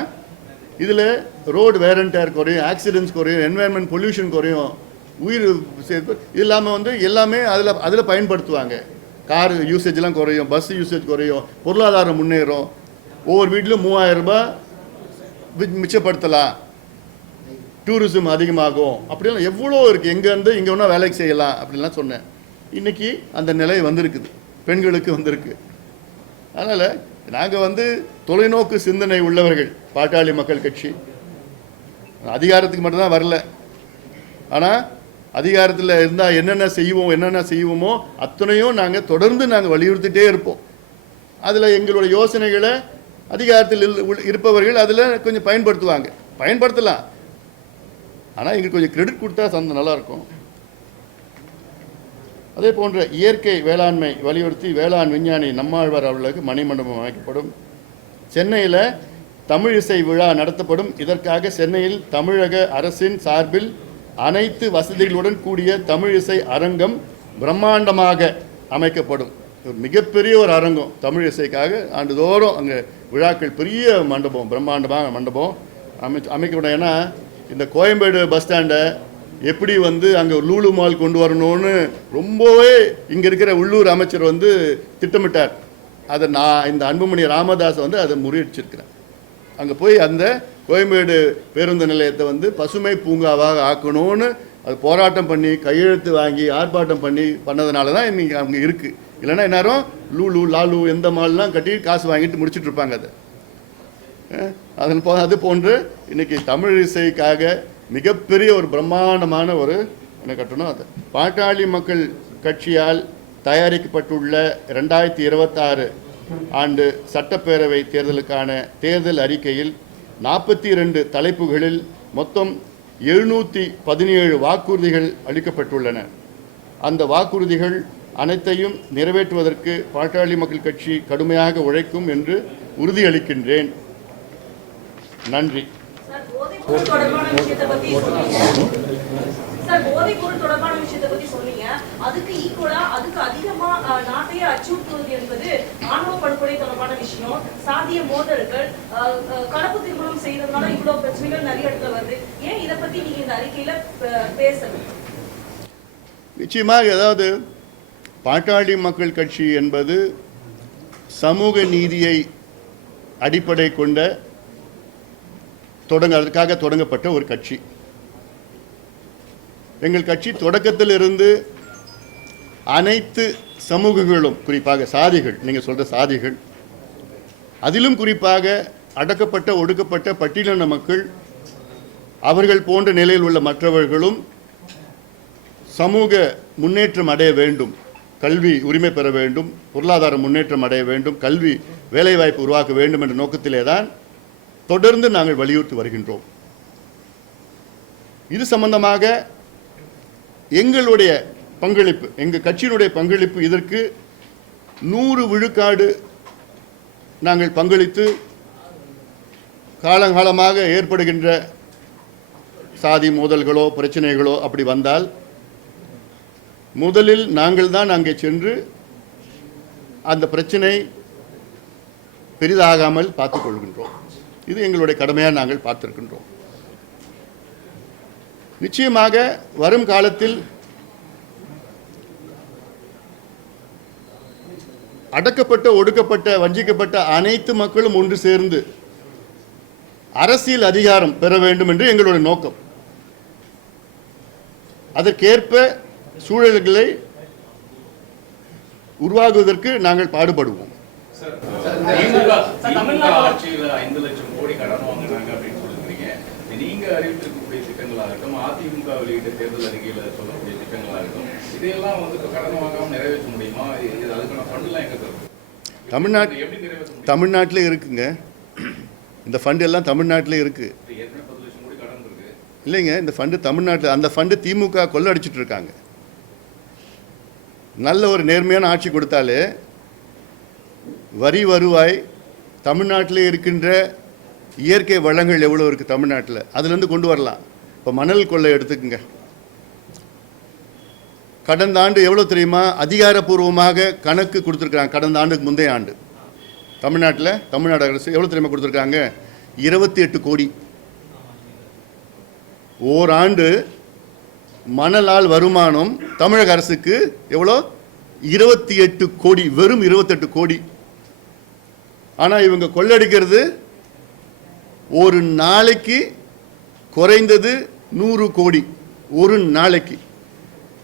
இதில் ரோடு வேர் அண்ட் டயர் குறையும், ஆக்சிடென்ட்ஸ் குறையும், என்வாயன்மெண்ட் பொல்யூஷன் குறையும், உயிர் இது இல்லாமல் வந்து எல்லாமே அதில் பயன்படுத்துவாங்க. கார் யூசேஜ்லாம் குறையும், பஸ் யூசேஜ் குறையும், பொருளாதாரம் முன்னேறும், ஒவ்வொரு வீட்டிலும் 3000 ரூபாய் மிச்சப்படுத்தலாம், டூரிசம் அதிகமாகும், அப்படிலாம் எவ்வளோ இருக்குது. எங்கேருந்து இங்கே ஒன்றா வேலைக்கு செய்யலாம் அப்படின்லாம் சொன்னேன். இன்றைக்கி அந்த நிலை வந்திருக்குது, பெண்களுக்கு வந்திருக்கு. அதனால் நாங்கள் வந்து தொலைநோக்கு சிந்தனை உள்ளவர்கள். பாட்டாளி மக்கள் கட்சி அதிகாரத்துக்கு மட்டும்தான் வரல, ஆனால் அதிகாரத்தில் இருந்தால் என்னென்ன செய்வோமோ அத்தனையும் நாங்கள் தொடர்ந்து வலியுறுத்திட்டே இருப்போம். அதில் எங்களுடைய யோசனைகளை அதிகாரத்தில் இருப்பவர்கள் அதில் கொஞ்சம் பயன்படுத்தலாம். ஆனால் எங்களுக்கு கொஞ்சம் கிரெடிட் கொடுத்தா நல்லாயிருக்கும். அதே போன்ற இயற்கை வேளாண்மை வலியுறுத்தி வேளாண் விஞ்ஞானி நம்மாழ்வார் அவர்களுக்கு மணிமண்டபம் அமைக்கப்படும். சென்னையில் தமிழ் இசை விழா நடத்தப்படும். இதற்காக சென்னையில் தமிழக அரசின் சார்பில் அனைத்து வசதிகளுடன் கூடிய தமிழ் இசை அரங்கம் பிரம்மாண்டமாக அமைக்கப்படும். ஒரு மிகப்பெரிய ஒரு அரங்கம் தமிழ் இசைக்காக ஆண்டுதோறும் அங்கே விழாக்கள், பெரிய மண்டபம், பிரம்மாண்டமாக மண்டபம் அமைக்கப்படும். ஏன்னா இந்த கோயம்பேடு பஸ் ஸ்டாண்டை எப்படி வந்து அங்கே லூலு மால் கொண்டு வரணும்னு ரொம்பவே இங்கே இருக்கிற உள்ளூர் அமைச்சர் வந்து திட்டமிட்டார். அதை இந்த அன்புமணி ராமதாஸ் வந்து அதை முறியடிச்சிருக்கிறேன். அங்கே போய் அந்த கோயம்பேடு பேருந்து நிலையத்தை வந்து பசுமை பூங்காவாக ஆக்கணும்னு அது போராட்டம் பண்ணி கையெழுத்து வாங்கி ஆர்ப்பாட்டம் பண்ணதுனால தான் இன்றைக்கி அங்கே இருக்குது. இல்லைன்னா எல்லாரும் லூலு லாலு எந்த மால்லாம் கட்டி காசு வாங்கிட்டு முடிச்சுட்டு இருப்பாங்க. அது போன்று இன்றைக்கி தமிழ் இசைக்காக மிகப்பெரிய ஒரு பிரம்மாண்டமான ஒரு என்ன கட்டணும். அது பாட்டாளி மக்கள் கட்சியால் தயாரிக்கப்பட்டுள்ள 2026 ஆண்டு சட்டப்பேரவை தேர்தலுக்கான தேர்தல் அறிக்கையில் 42 தலைப்புகளில் மொத்தம் 717 வாக்குறுதிகள் அளிக்கப்பட்டுள்ளன. அந்த வாக்குறுதிகள் அனைத்தையும் நிறைவேற்றுவதற்கு பாட்டாளி மக்கள் கட்சி கடுமையாக உழைக்கும் என்று உறுதியளிக்கின்றேன். நன்றி. போதைப்பொருள் தொடர்பான விஷயத்தை பத்தி சொன்னீங்க. அதுக்கு ஈக்குவலா அதுக்கு அதிகமா நாட்டையே அச்சுறுத்துவது என்பது ஆணவ படுகொலை தொடர்பான விஷயம், சாதிய மோதல்கள், கலப்பு திருமணம் செய்யறதுனால இவ்வளவு பிரச்சனைகள் நிறைய இடத்துல வருது. ஏன் இதை பத்தி நீங்க இந்த அறிக்கையில பேசணும்? நிச்சயமாக, அதாவது பாட்டாளி மக்கள் கட்சி என்பது சமூக நீதியை அடிப்படை கொண்ட அதற்காக தொடங்கப்பட்ட ஒரு கட்சி. எங்கள் கட்சி தொடக்கத்திலிருந்து அனைத்து சமூகங்களும், குறிப்பாக சாதிகள், நீங்கள் சொல்கிற சாதிகள், அதிலும் குறிப்பாக அடக்கப்பட்ட ஒடுக்கப்பட்ட பட்டியலின மக்கள், அவர்கள் போன்ற நிலையில் உள்ள மற்றவர்களும் சமூக முன்னேற்றம் அடைய வேண்டும், கல்வி உரிமை பெற வேண்டும், பொருளாதார முன்னேற்றம் அடைய வேண்டும், கல்வி வேலைவாய்ப்பு உருவாக்க வேண்டும் என்ற நோக்கத்திலே தான் தொடர்ந்து நாங்கள் வலியுறுத்தி வருகின்றோம். இது சம்பந்தமாக எங்களுடைய பங்களிப்பு, எங்கள் கட்சியினுடைய பங்களிப்பு இதற்கு 100 விழுக்காடு நாங்கள் பங்களித்து காலங்காலமாக ஏற்படுகின்ற சாதி மோதல்களோ பிரச்சனைகளோ அப்படி வந்தால் முதலில் நாங்கள் தான் அங்கே சென்று அந்த பிரச்சனை பெரிதாகாமல் பார்த்துக் கொள்கின்றோம். இது எங்களுடைய கடமையாக நாங்கள் பார்த்திருக்கின்றோம். நிச்சயமாக வரும் காலத்தில் அடக்கப்பட்ட, ஒடுக்கப்பட்ட, வஞ்சிக்கப்பட்ட அனைத்து மக்களும் ஒன்று சேர்ந்து அரசியல் அதிகாரம் பெற வேண்டும் என்று எங்களுடைய நோக்கம். அதற்கேற்ப சூழல்களை உருவாகுவதற்கு நாங்கள் பாடுபடுவோம். ஆட்சியில் 5 லட்சம் கோடி கடன் வாங்கினாங்க அப்படின்னு சொல்லுறீங்க. நீங்க அறிவித்திருக்கக்கூடிய திட்டங்களாகட்டும், அதிமுக வெளியிட்ட தேர்தல் அறிக்கையில சொல்லக்கூடிய திட்டங்களாகட்டும், இதையெல்லாம் கடன் வாங்காம நிறைவேற்ற முடியுமா? அதுக்கான ஃபண்ட்லாம் எங்க இருக்கு? தமிழ்நாட்டிலே இருக்குங்க. இந்த ஃபண்ட் எல்லாம் தமிழ்நாட்டிலே இருக்கு. ஏற்கனவே 10 லட்சம் கோடி கடன் இருக்கு. இல்லைங்க, இந்த ஃபண்டு தமிழ்நாட்டில், அந்த ஃபண்டு திமுக கொள்ளடிச்சிட்டு இருக்காங்க. நல்ல ஒரு நேர்மையான ஆட்சி கொடுத்தாலே வரி வருவாய் தமிழ்நாட்டிலே இருக்கின்ற இயற்கை வளங்கள் எவ்வளோ இருக்குது தமிழ்நாட்டில், அதுலேருந்து கொண்டு வரலாம். இப்போ மணல் கொள்ளை எடுத்துக்குங்க. கடந்த ஆண்டு எவ்வளோ தெரியுமா? அதிகாரப்பூர்வமாக கணக்கு கொடுத்துருக்காங்க. கடந்த ஆண்டுக்கு முந்தைய ஆண்டு தமிழ்நாட்டில் தமிழ்நாடு அரசு எவ்வளோ தெரியுமா கொடுத்துருக்காங்க? 28 கோடி. ஓராண்டு மணலால் வருமானம் தமிழக அரசுக்கு எவ்வளோ? 28 கோடி. வெறும் 28 கோடி. ஆனால் இவங்க கொள்ளடிக்கிறது ஒரு நாளைக்கு குறைந்தது 100 கோடி ஒரு நாளைக்கு.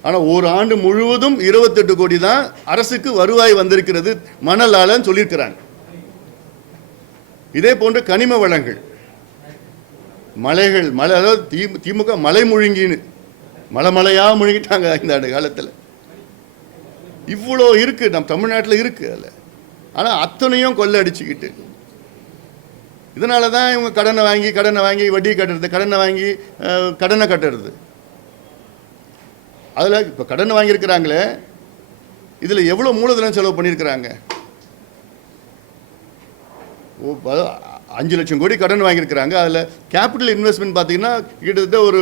ஆனால் ஒரு ஆண்டு முழுவதும் 28 கோடி தான் அரசுக்கு வருவாய் வந்திருக்கிறது மணலாலன்னு சொல்லியிருக்கிறாங்க. இதே போன்று கனிம வளங்கள், மலைகள், மலை, அதாவது திமுக மலை முழுங்கின்னு மலையாக முழுங்கிட்டாங்க இந்த ஆண்டு காலத்தில். இவ்வளோ இருக்குது நம்ம தமிழ்நாட்டில் இருக்குது. அதில் ஆனால் அத்தனையும் கொள்ளை அடிச்சுக்கிட்டு, இதனால தான் இவங்க கடனை வாங்கி வட்டி கட்டுறது, கடனை வாங்கி கடனை கட்டுறது. அதில் இப்போ கடனை வாங்கியிருக்கிறாங்களே, இதில் எவ்வளோ மூலதனம் செலவு பண்ணியிருக்கிறாங்க? 5 லட்சம் கோடி கடன் வாங்கியிருக்கிறாங்க. அதில் கேபிட்டல் இன்வெஸ்ட்மெண்ட் பார்த்தீங்கன்னா கிட்டத்தட்ட ஒரு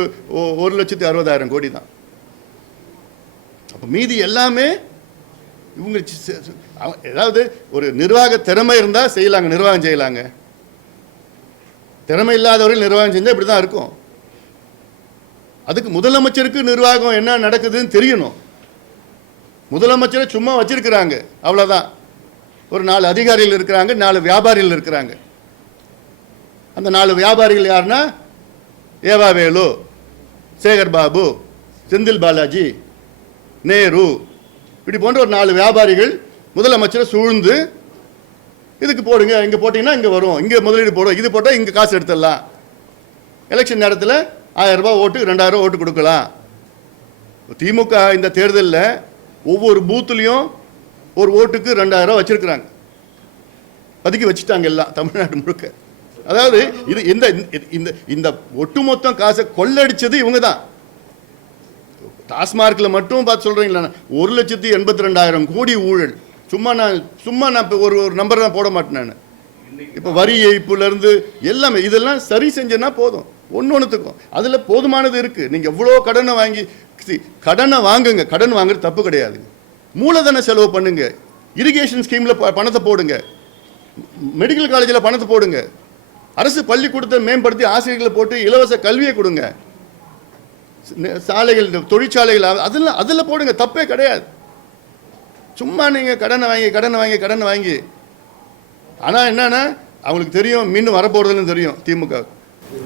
1,60,000 கோடி தான். அப்போ மீதி எல்லாமே இவங்க ஏதாவது ஒரு நிர்வாக திறமை இருந்தால் செய்யலாங்க, நிர்வாகம் செய்யலாங்க. திறமை இல்லாதவர்கள் நிர்வாகம் செஞ்சால் இப்படி தான் இருக்கும். அதுக்கு முதலமைச்சருக்கு நிர்வாகம் என்ன நடக்குதுன்னு தெரியணும். முதலமைச்சரை சும்மா வச்சிருக்கிறாங்க, அவ்வளோதான். ஒரு 4 அதிகாரிகள் இருக்கிறாங்க, 4 வியாபாரிகள் இருக்கிறாங்க. அந்த 4 வியாபாரிகள் யாருன்னா ஏவாவேலு, சேகர் பாபு, செந்தில் பாலாஜி, நேரு, இப்படி போன்ற ஒரு 4 வியாபாரிகள் முதலமைச்சரை சூழ்ந்து இதுக்கு போடுங்க, இங்கே போட்டிங்கன்னா இங்கே வரும், இங்கே முதலீடு போடும், இது போட்டால் இங்கே காசு எடுத்துடலாம், எலெக்ஷன் நேரத்தில் 1000 ரூபாய் ஓட்டு 2000 ஓட்டு கொடுக்கலாம். திமுக இந்த தேர்தலில் ஒவ்வொரு பூத்துலேயும் ஒரு ஓட்டுக்கு 2000 வச்சிருக்கிறாங்க, பதுக்கி வச்சுட்டாங்க எல்லாம் தமிழ்நாடு முழுக்க. அதாவது இது இந்த இந்த ஒட்டுமொத்த காசை கொள்ளடிச்சது இவங்க தான். டாஸ்மார்க்கில் மட்டும் பார்த்து சொல்கிறீங்களா, 1,82,000 கோடி ஊழல். சும்மா நான் இப்போ ஒரு நம்பர் தான் போட மாட்டேன் நான். இப்போ வரி ஏய்ப்புலேருந்து எல்லாமே இதெல்லாம் சரி செஞ்சேன்னா போதும். ஒன்றுத்துக்கும் அதில் போதுமானது இருக்குது. நீங்கள் எவ்வளோ கடனை வாங்குங்க, கடன் வாங்குறது தப்பு கிடையாதுங்க. மூலதன செலவு பண்ணுங்க, இரிகேஷன் ஸ்கீமில் பணத்தை போடுங்க, மெடிக்கல் காலேஜில் பணத்தை போடுங்க, அரசு பள்ளிக்கூடத்தை மேம்படுத்தி ஆசிரியர்களை போட்டு இலவச கல்வியை கொடுங்க, சாலைகள், தொழிற்சாலைகள், அதில் போடுங்க, தப்பே கிடையாது. சும்மா நீங்கள் கடனை வாங்கி ஆனால் என்னன்னா அவங்களுக்கு தெரியும் மீண்டும் வரப்போறதுன்னு தெரியும். திமுக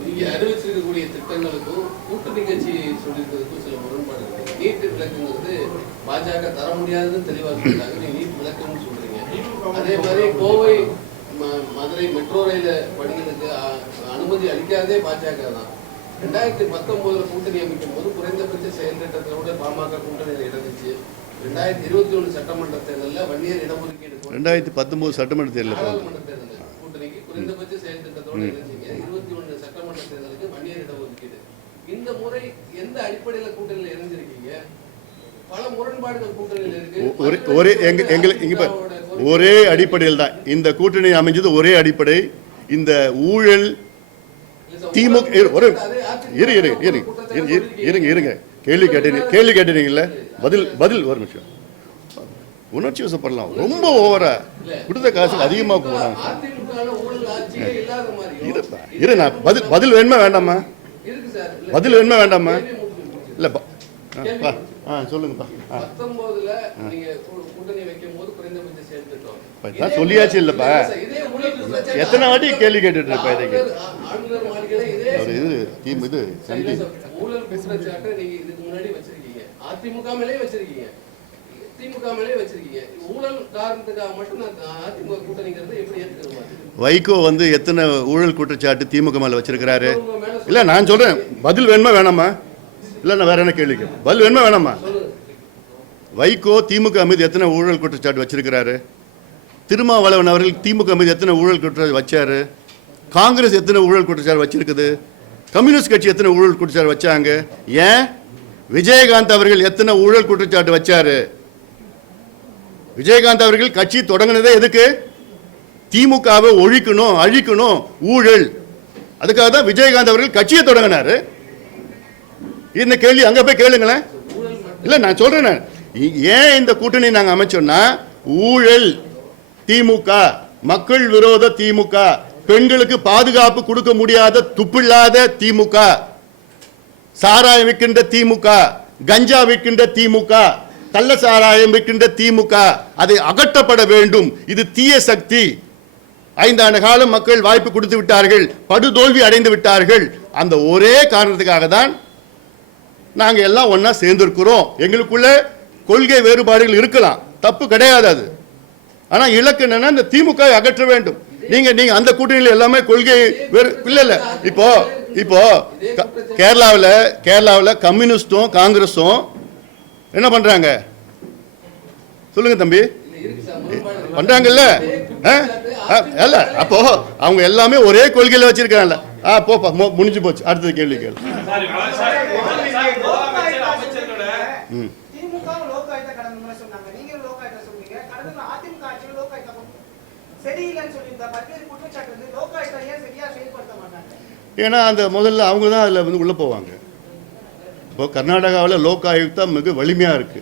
நீங்க அறிவிச்சிருக்கக்கூடிய திட்டங்களுக்கும் கூட்டணி கட்சி சொல்லியிருக்கிறதுக்கும் சில முரண்பாடு இருக்கு. நீட் விளக்குங்கிறது பாஜக தர முடியாதுன்னு தெளிவாக சொல்றாங்க, நீ நீட் விளக்குன்னு சொல்றீங்க. அதே மாதிரி கோவை மதுரை மெட்ரோ ரயில பணிகளுக்கு அனுமதி அளிக்காதே பாஜக தான். 2019 கூட்டணி அமைக்கும் போது குறைந்தபட்ச செயல் திட்டத்தோட பாமக கூட்டணியில் இணைந்துச்சு. 2021 சட்டமன்ற தேர்தலில் வன்னியர் இடஒதுக்கீடு 2019 சட்டமன்ற தேர்தல் கூட்டணிக்கு குறைந்தபட்ச செயல் திட்டத்தோடு இணைச்சிங்க. 21 சட்டமன்ற தேர்தலுக்கு வன்னியர் இடஒதுக்கீடு. இந்த முறை எந்த அடிப்படையில கூட்டணியில இணைஞ்சிருக்கீங்க? பல முரண்பாடுகள் கூட்டணியில இருக்கு. ஒரே அடிப்படையில் தான் இந்த கூட்டணி அமைஞ்சது. ஒரே அடிப்படை. இந்த ஊழல் திமுக இருங்க கேள்வி கேட்டீங்கல்ல, பதில் ஒரு நிமிஷம். உணர்ச்சி வசப்படலாம், ரொம்ப ஓவரா கொடுத்த காசுக்கு அதிகமாக போறாங்க. நான் பதில் வேணுமா வேண்டாமா? பதில் வேணுமா வேண்டாமா? இல்ல சொல்லுங்கப்பா. 19ல நீங்க கூட்டணி வைக்கும்போது குறைந்தபட்ச செயல் திட்டம் சொல்லியாச்சு இல்லப்பா. எத்தனை வாட்டி கேள்வி கேட்டுட்டு இருப்பா இதுக்கு? இது ஊழல் குற்றச்சாட்டை நீங்க இதுக்கு முன்னாடி வச்சிருக்கீங்க, அதிமுக மேலேயே வச்சிருக்கீங்க, திமுக மேலேயே வச்சிருக்கீங்க. ஊழல் காரணத்துக்காக மட்டும் அதிமுக கூட்டணிங்கிறது எப்படி ஏற்றுக்கிறது? வைகோ வந்து எத்தனை ஊழல் குற்றச்சாட்டு திமுக மேல வச்சிருக்கிறாரு? இல்ல நான் சொல்றேன், பதில் வேணுமா வேணாமா? இல்ல நான் வேற என்ன கேள்வி கேட்பேன், பதில் வேணுமா வேணாமா? வைகோ திமுக மீது எத்தனை ஊழல் குற்றச்சாட்டு வச்சிருக்கிறாரு? திருமாவளவன் அவர்கள் திமுக மீது எத்தனை ஊழல் குற்றச்சாட்டு வச்சாரு? காங்கிரஸ் எத்தனை ஊழல் குற்றச்சாட்டு வச்சிருக்குது? கம்யூனிஸ்ட் கட்சி எத்தனை ஊழல் குற்றச்சாட்டு வச்சாங்க? ஏன் விஜயகாந்த் அவர்கள் எத்தனை ஊழல் குற்றச்சாட்டு வச்சாரு? விஜயகாந்த் அவர்கள் கட்சி தொடங்கினதே எதுக்கு? திமுகவை ஒழிக்கணும், அழிக்கணும், ஊழல். அதுக்காக தான் விஜயகாந்த் அவர்கள் கட்சியை தொடங்கினாரு. இந்த கேள்வி அங்க போய் கேளுங்களேன். இல்ல நான் சொல்றேன், ஏன் இந்த கூட்டணி நாங்க அமைச்சோம்னா, ஊழல் திமுக, மக்கள் விரோத திமுக, பெண்களுக்கு பாதுகாப்பு கொடுக்க முடியாத துப்பில்லாத திமுக, சாராயம் விற்கின்ற திமுக, கஞ்சா விற்கின்ற திமுக, கள்ள சாராயம் விற்கின்ற திமுக, அதை அகற்றப்பட வேண்டும். இது தீய சக்தி. 5 ஆண்டு காலம் மக்கள் வாய்ப்பு கொடுத்து விட்டார்கள், படுதோல்வி அடைந்து விட்டார்கள். அந்த ஒரே காரணத்துக்காக தான் நாங்க எல்லாம் ஒன்னா சேர்ந்திருக்கிறோம். எங்களுக்குள்ள கொள்கை வேறுபாடுகள் இருக்கலாம், தப்பு கிடையாது அது. ஆனா இலக்கு என்னன்னா இந்த திமுக அகற்ற வேண்டும். நீங்க அந்த கூட்டணியில் எல்லாமே கொள்கை வேறு இல்ல. இப்போ கேரளாவில் கம்யூனிஸ்டும் காங்கிரஸும் என்ன பண்றாங்க சொல்லுங்க தம்பி? பண்றாங்கல்ல. அல்ல அப்போ அவங்க எல்லாமே ஒரே கொள்கையில வச்சிருக்காங்கல்ல. போப்பா முடிஞ்சு போச்சு. அடுத்தது கேள்வி கேள்வி. ஏன்னா அந்த முதல்ல அவங்க தான் அதில் வந்து உள்ளே போவாங்க. இப்போ கர்நாடகாவில் லோக் ஆயுக்தா மிக வலிமையாக இருக்கு.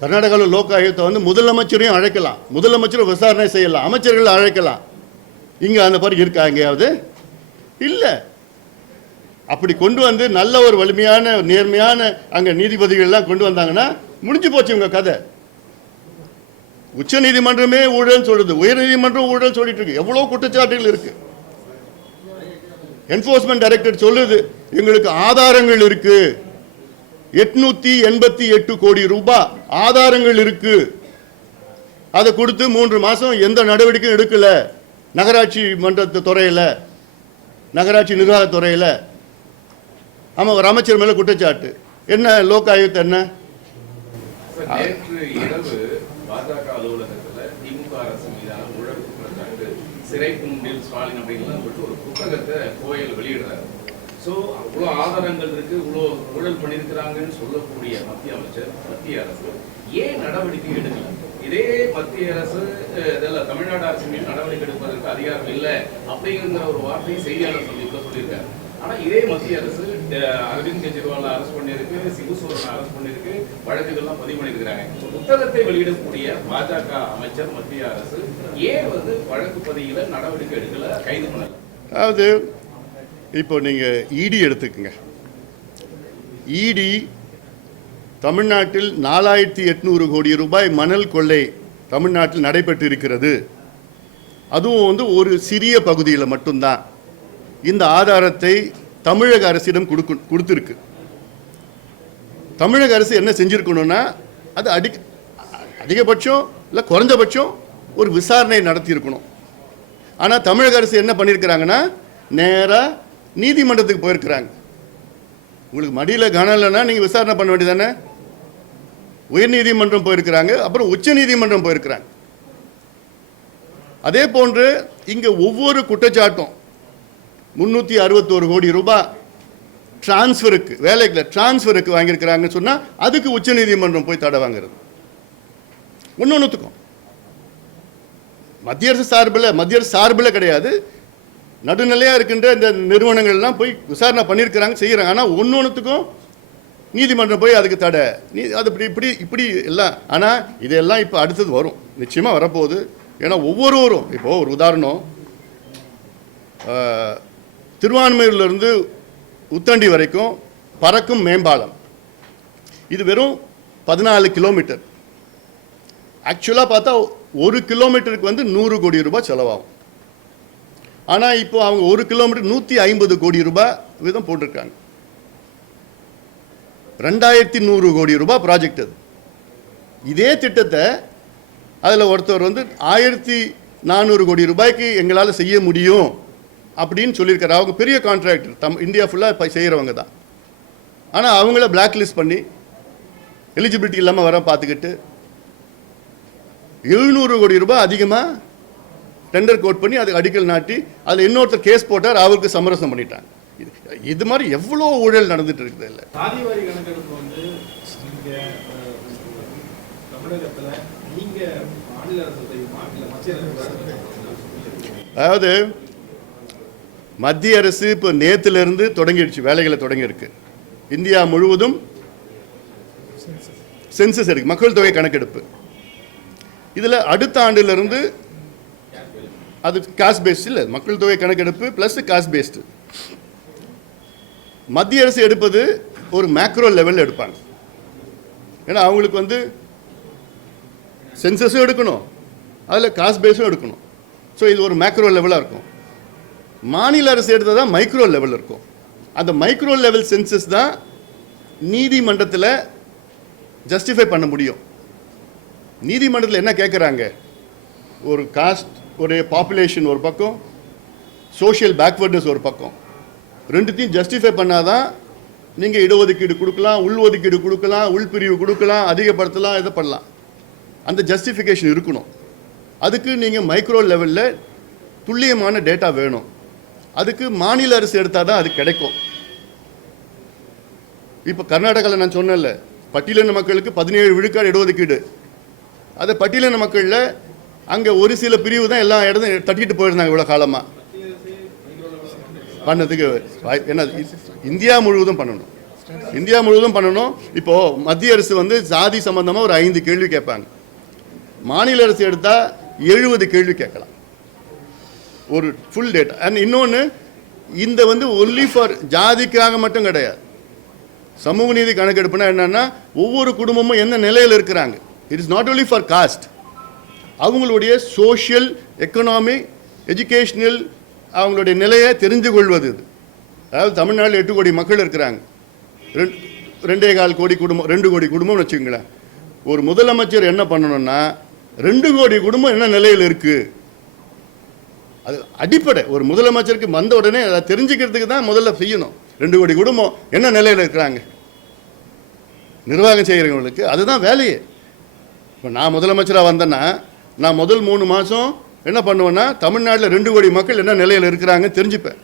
கர்நாடகாவில் லோக் ஆயுக்தா வந்து முதலமைச்சரையும் அழைக்கலாம், முதலமைச்சரும் விசாரணை செய்யலாம், அமைச்சர்கள் அழைக்கலாம். இங்கே அந்த மாதிரி இருக்கா எங்கேயாவது? இல்லை. அப்படி கொண்டு வந்து நல்ல ஒரு வலிமையான நேர்மையான அங்கே நீதிபதிகள்லாம் கொண்டு வந்தாங்கன்னா முடிஞ்சு போச்சு உங்க கதை. உச்ச நீதிமன்றமே ஊழல் சொல்லுது, உயர் நீதிமன்றம் ஊழல் சொல்லிட்டு இருக்கு. எவ்வளவு குற்றச்சாட்டுகள் இருக்கு. என்ஃபோர்ஸ்மெண்ட் டைரக்டரேட் சொல்லுது எங்களுக்கு ஆதாரங்கள் இருக்கு, 888 கோடி ரூபாய் ஆதாரங்கள் இருக்கு. அதை கொடுத்து 3 மாசம் எந்த நடவடிக்கையும் எடுக்கல. நகராட்சி மன்றத்து துறையில, நகராட்சி நிர்வாக துறையில. ஆமா, ஒரு அமைச்சர் மேல குற்றச்சாட்டு. என்ன லோக் ஆயுக்தா என்ன? நேற்று இரவு பாஜக அலுவலகத்துல திமுக அரசு மீதான ஊழல் குற்றச்சாட்டு, சிறை கூண்டில் ஸ்டாலின் அப்படின்லாம் சொல்லிட்டு ஒரு புத்தகத்தை கோயில் வெளியிடுறாரு. ஸோ அவ்வளோ ஆதாரங்கள் இருக்கு, இவ்வளோ ஊழல் பண்ணியிருக்கிறாங்கன்னு சொல்லக்கூடிய மத்திய அமைச்சர், மத்திய அரசு ஏன் நடவடிக்கை எடுக்கல? இதே மத்திய அரசு இதெல்லாம் தமிழ்நாடு அரசு மீது நடவடிக்கை எடுப்பதற்கு அதிகாரம் இல்லை அப்படிங்கிற ஒரு வார்த்தையை செய்தியாளர் சொல்லியிருக்காரு. ஆனா இதே மத்திய அரசு அரவிந்த் கெஜ்ரிவால் அரசு பண்ணியிருக்கு, சிபு சோரன் அரசு பண்ணியிருக்கு, வழக்குகள்லாம் பதிவு பண்ணியிருக்கிறாங்க. புத்தகத்தை வெளியிடக்கூடிய பாஜக அமைச்சர் மத்திய அரசு ஏன் வந்து வழக்கு பதிவுல நடவடிக்கை எடுக்கல, கைது பண்ணல? அதாவது இப்போ நீங்க இடி எடுத்துக்கங்க. இடி தமிழ்நாட்டில் 4800 கோடி ரூபாய் மணல் கொள்ளை தமிழ்நாட்டில் நடைபெற்று இருக்கிறது. அதுவும் வந்து ஒரு சிறிய பகுதியில் மட்டும்தான். இந்த ஆதாரத்தை தமிழக அரசிடம் கொடுத்திருக்கு. தமிழக அரசு என்ன செஞ்சிருக்கணும்னா, அது அதிகபட்சம் இல்லை குறைஞ்சபட்சம் ஒரு விசாரணை நடத்தி இருக்கணும். ஆனால் தமிழக அரசு என்ன பண்ணியிருக்கிறாங்கன்னா, நேராக நீதிமன்றத்துக்கு போயிருக்கிறாங்க. உங்களுக்கு மடியில் கனம் இல்லைன்னா நீங்கள் விசாரணை பண்ண வேண்டியதானே? உயர்நீதிமன்றம் போயிருக்கிறாங்க, அப்புறம் உச்ச நீதிமன்றம் போயிருக்கிறாங்க. அதே போன்று இங்கே ஒவ்வொரு குற்றச்சாட்டும் 361 கோடி ரூபாய் டிரான்ஸ்ஃபருக்கு வேலைகளை டிரான்ஸ்ஃபருக்கு வாங்கியிருக்கிறாங்கன்னு சொன்னால் அதுக்கு உச்சநீதிமன்றம் போய் தடை வாங்குறது. ஒன்னொன்றுத்துக்கும் மத்திய அரசு சார்பில் கிடையாது, நடுநிலையாக இருக்கின்ற இந்த நிறுவனங்கள்லாம் போய் விசாரணை பண்ணியிருக்கிறாங்க, செய்கிறாங்க. ஆனால் ஒன்னொன்றுத்துக்கும் நீதிமன்றம் போய் அதுக்கு தடை, அது இப்படி எல்லாம். ஆனால் இதெல்லாம் இப்போ அடுத்தது வரும், நிச்சயமாக வரப்போகுது. ஏன்னா ஒவ்வொருவரும் இப்போது ஒரு உதாரணம், திருவான்மையூர்லேருந்து உத்தண்டி வரைக்கும் பறக்கும் மேம்பாலம், இது வெறும் 14 கிலோமீட்டர். ஆக்சுவலாக பார்த்தா 1 கிலோமீட்டருக்கு வந்து 100 கோடி ரூபாய் செலவாகும். ஆனால் இப்போ அவங்க 1 கிலோமீட்டர் 150 கோடி ரூபாய் வீதம் போட்டிருக்காங்க. 2100 கோடி ரூபாய் ப்ராஜெக்ட் அது. இதே திட்டத்தை அதில் ஒருத்தர் வந்து 1400 கோடி ரூபாய்க்கு எங்களால் செய்ய முடியும் அப்படின்னு சொல்லியிருக்காரு. அவங்க பெரிய கான்ட்ராக்டர், இந்தியா ஃபுல்லாக இப்போ செய்கிறவங்க தான். ஆனால் அவங்கள பிளாக் லிஸ்ட் பண்ணி எலிஜிபிலிட்டி இல்லாமல் வர பார்த்துக்கிட்டு 700 கோடி ரூபாய் அதிகமாக டெண்டர் கோட் பண்ணி அதுக்கு அடிக்கல் நாட்டி அதில் இன்னொருத்தர் கேஸ் போட்டார், அவருக்கு சமரசம் பண்ணிட்டாங்க. இது மாதிரி எவ்வளோ ஊழல் நடந்துட்டு இருக்குது. இல்லை சாதிவாரி கணக்கெடுப்பு வந்து தமிழகத்தில் நீங்கள் மாநில அரசு செய்யுமா இல்லை மத்திய அரசு? அதாவது மத்திய அரசு இப்போ நேற்றுலேருந்து தொடங்கிடுச்சு, வேலைகளை தொடங்கியிருக்கு. இந்தியா முழுவதும் சென்சஸ் இருக்கு, மக்கள் தொகை கணக்கெடுப்பு. இதில் அடுத்த ஆண்டிலிருந்து அது காஸ்ட் பேஸ்ட் இல்லை, மக்கள் தொகை கணக்கெடுப்பு ப்ளஸ் காஸ்ட் பேஸ்டு. மத்திய அரசு எடுப்பது ஒரு மேக்ரோ லெவலில் எடுப்பாங்க. ஏன்னா அவங்களுக்கு வந்து சென்சஸும் எடுக்கணும், அதில் காஸ்ட் பேஸும் எடுக்கணும். ஸோ இது ஒரு மேக்ரோ லெவலாக இருக்கும். மாநில அரசு எடுத்தால் தான் மைக்ரோ லெவல் இருக்கும். அந்த மைக்ரோ லெவல் சென்சஸ் தான் நீதிமன்றத்தில் ஜஸ்டிஃபை பண்ண முடியும். நீதிமன்றத்தில் என்ன கேட்குறாங்க, ஒரு காஸ்ட், ஒரு பாப்புலேஷன் ஒரு பக்கம், சோஷியல் பேக்வர்ட்னஸ் ஒரு பக்கம், ரெண்டுத்தையும் ஜஸ்டிஃபை பண்ணாதான் நீங்கள் இடஒதுக்கீடு கொடுக்கலாம், உள்ஒதுக்கீடு கொடுக்கலாம், உள்பிரிவு கொடுக்கலாம், அதிகப்படுத்தலாம், இதை பண்ணலாம். அந்த ஜஸ்டிஃபிகேஷன் இருக்கணும். அதுக்கு நீங்கள் மைக்ரோ லெவலில் துல்லியமான டேட்டா வேணும். அதுக்கு மாநில அரசு எடுத்தால் தான் அது கிடைக்கும். இப்போ கர்நாடகாவில் நான் சொன்னேன்ல, பட்டியலின மக்களுக்கு 17 விழுக்காடு இடஒதுக்கீடு. அதை பட்டியலின மக்களில் அங்கே ஒரு சில பிரிவு தான் எல்லா இடத்தையும் தட்டிட்டு போயிருந்தாங்க இவ்வளோ காலமாக. பண்ணதுக்கு என்ன இந்தியா முழுவதும் பண்ணணும், இந்தியா முழுவதும் பண்ணணும். இப்போது மத்திய அரசு வந்து சாதி சம்பந்தமாக ஒரு 5 கேள்வி கேட்பாங்க, மாநில அரசு எடுத்தால் 70 கேள்வி கேட்கலாம், ஒரு ஃபுல் டேட்டா. அண்ட் இன்னொன்று, இந்த வந்து ஒன்லி ஃபார் ஜாதிக்காக மட்டும் கிடையாது. சமூக நீதி கணக்கெடுப்புனா என்னன்னா, ஒவ்வொரு குடும்பமும் என்ன நிலையில் இருக்கிறாங்க. It is not only for cost, அவங்களுடைய சோஷியல், எக்கனாமிக், எஜுகேஷ்னல் அவங்களுடைய நிலையை தெரிந்து கொள்வது இது. அதாவது தமிழ்நாட்டில் 8 கோடி மக்கள் இருக்கிறாங்க, 2.25 கோடி குடும்பம், 2 கோடி குடும்பம்னு வச்சுக்கோங்களேன். ஒரு முதலமைச்சர் என்ன பண்ணணும்னா 2 கோடி குடும்பம் என்ன நிலையில் இருக்குது, அது அடிப்படை. ஒரு முதலமைச்சருக்கு வந்த உடனே அதை தெரிஞ்சுக்கிறதுக்கு தான் முதல்ல செய்யணும். 2 கோடி குடும்பம் என்ன நிலையில் இருக்கிறாங்க, நிர்வாகம் செய்கிறவங்களுக்கு அதுதான் வேலையே. இப்போ நான் முதலமைச்சராக வந்தேன்னா நான் முதல் 3 மாதம் என்ன பண்ணுவேன்னா, தமிழ்நாட்டில் 2 கோடி மக்கள் என்ன நிலையில் இருக்கிறாங்க தெரிஞ்சுப்பேன்.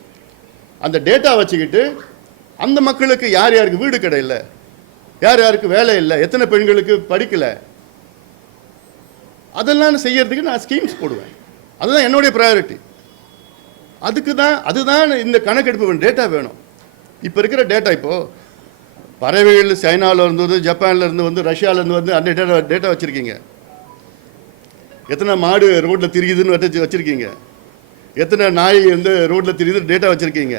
அந்த டேட்டா வச்சுக்கிட்டு அந்த மக்களுக்கு யார் யாருக்கு வீடு கிடையில, யார் யாருக்கு வேலை இல்லை, எத்தனை பெண்களுக்கு படிக்கலை, அதெல்லாம் செய்யறதுக்கு நான் ஸ்கீம்ஸ் போடுவேன். அதுதான் என்னுடைய ப்ரையாரிட்டி. அதுதான் இந்த கணக்கெடுப்பு டேட்டா வேணும். இப்போ இருக்கிற டேட்டா, இப்போது பறவைகள் சைனாவில் இருந்தது, ஜப்பானில் இருந்து வந்து, ரஷ்யாவிலேருந்து வந்து அந்த டேட்டா வச்சுருக்கீங்க. எத்தனை மாடு ரோட்டில் திரியுதுன்னு வச்சுருக்கீங்க, எத்தனை நாய் வந்து ரோட்டில் திரியுது டேட்டா வச்சுருக்கீங்க.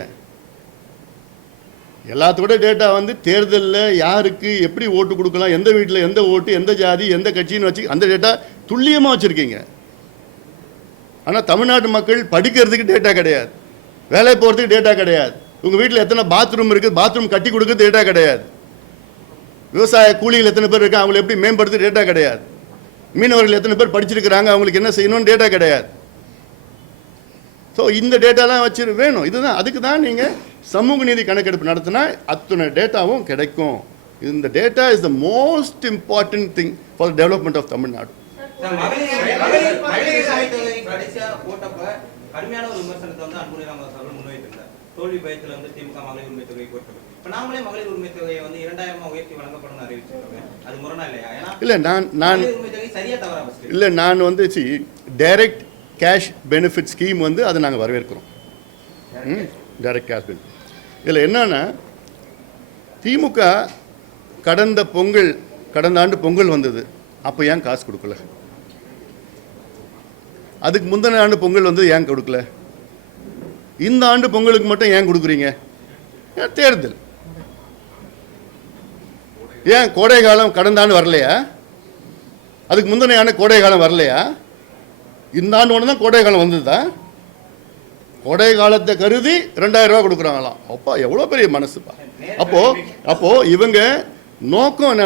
எல்லாத்தோட டேட்டா வந்து தேர்தலில் யாருக்கு எப்படி ஓட்டு கொடுக்கலாம், எந்த வீட்டில் எந்த ஓட்டு, எந்த ஜாதி, எந்த கட்சின்னு வச்சு அந்த டேட்டா துல்லியமாக வச்சுருக்கீங்க. ஆனால் தமிழ்நாட்டு மக்கள் படிக்கிறதுக்கு டேட்டா கிடையாது, வேலை போகிறதுக்கு டேட்டா கிடையாது, உங்கள் வீட்டில் எத்தனை பாத்ரூம் இருக்குது, பாத்ரூம் கட்டி கொடுக்குறது டேட்டா கிடையாது, விவசாய கூலிகள் எத்தனை பேர் இருக்காங்க அவங்களை எப்படி மேம்படுத்த டேட்டா கிடையாது, மீனவர்கள் எத்தனை பேர் படிச்சிருக்கிறாங்க அவங்களுக்கு என்ன செய்யணும்னு டேட்டா கிடையாது. ஸோ இந்த டேட்டாலாம் வச்சு வேணும். இதுதான், அதுக்கு தான் நீங்கள் சமூக நீதி கணக்கெடுப்பு நடத்தினா அத்தனை டேட்டாவும் கிடைக்கும். இந்த data is the most important thing for development of Tamil Nadu. கடைசியா போட்டப்ப கடுமையான ஒரு விமர்சனத்தை வந்து அன்புமணி ராமதாஸ் அவர்கள் முன்வைத்திருந்தார். தோல்வி பயத்துல வந்து திமுக மகளிர் உரிமை தொகையை கொடுத்தது. இப்ப நாமளே மகளிர் உரிமை தொகையை வந்து 2000 உயர்த்தி வழங்கப்படும் அறிவிச்சிருக்கோம். அது முரணா இல்லையா? ஏன்னா இல்லை நான் மகளிர் உரிமை தொகை சரியா தவறா first? இல்லை நான் வந்து டைரக்ட் கேஷ் பெனிஃபிட் ஸ்கீம் வந்து அதை நாங்கள் வரவேற்கிறோம். டைரக்ட் கேஷ் பெனிஃபிட் இதில் என்னன்னா திமுக கடந்த ஆண்டு பொங்கல் வந்தது, அப்போ ஏன் காசு கொடுக்கல? அதுக்கு முந்தின ஆண்டு பொங்கல் வந்து ஏன் கொடுக்கல? இந்த ஆண்டு பொங்கலுக்கு மட்டும் ஏன் கொடுக்குறீங்க? ஏன் தேர்தல்? ஏன் கோடை காலம் கடந்த ஆண்டு வரலையா? அதுக்கு முந்தின ஆண்டு கோடை காலம் வரலையா? இந்த ஆண்டு ஒன்று தான் கோடை காலம் வந்ததா? கோடை காலத்தை கருதி 2000 ரூபா கொடுக்குறாங்களாம். அப்பா எவ்வளோ பெரிய மனசுப்பா. அப்போ இவங்க நோக்கம் என்ன?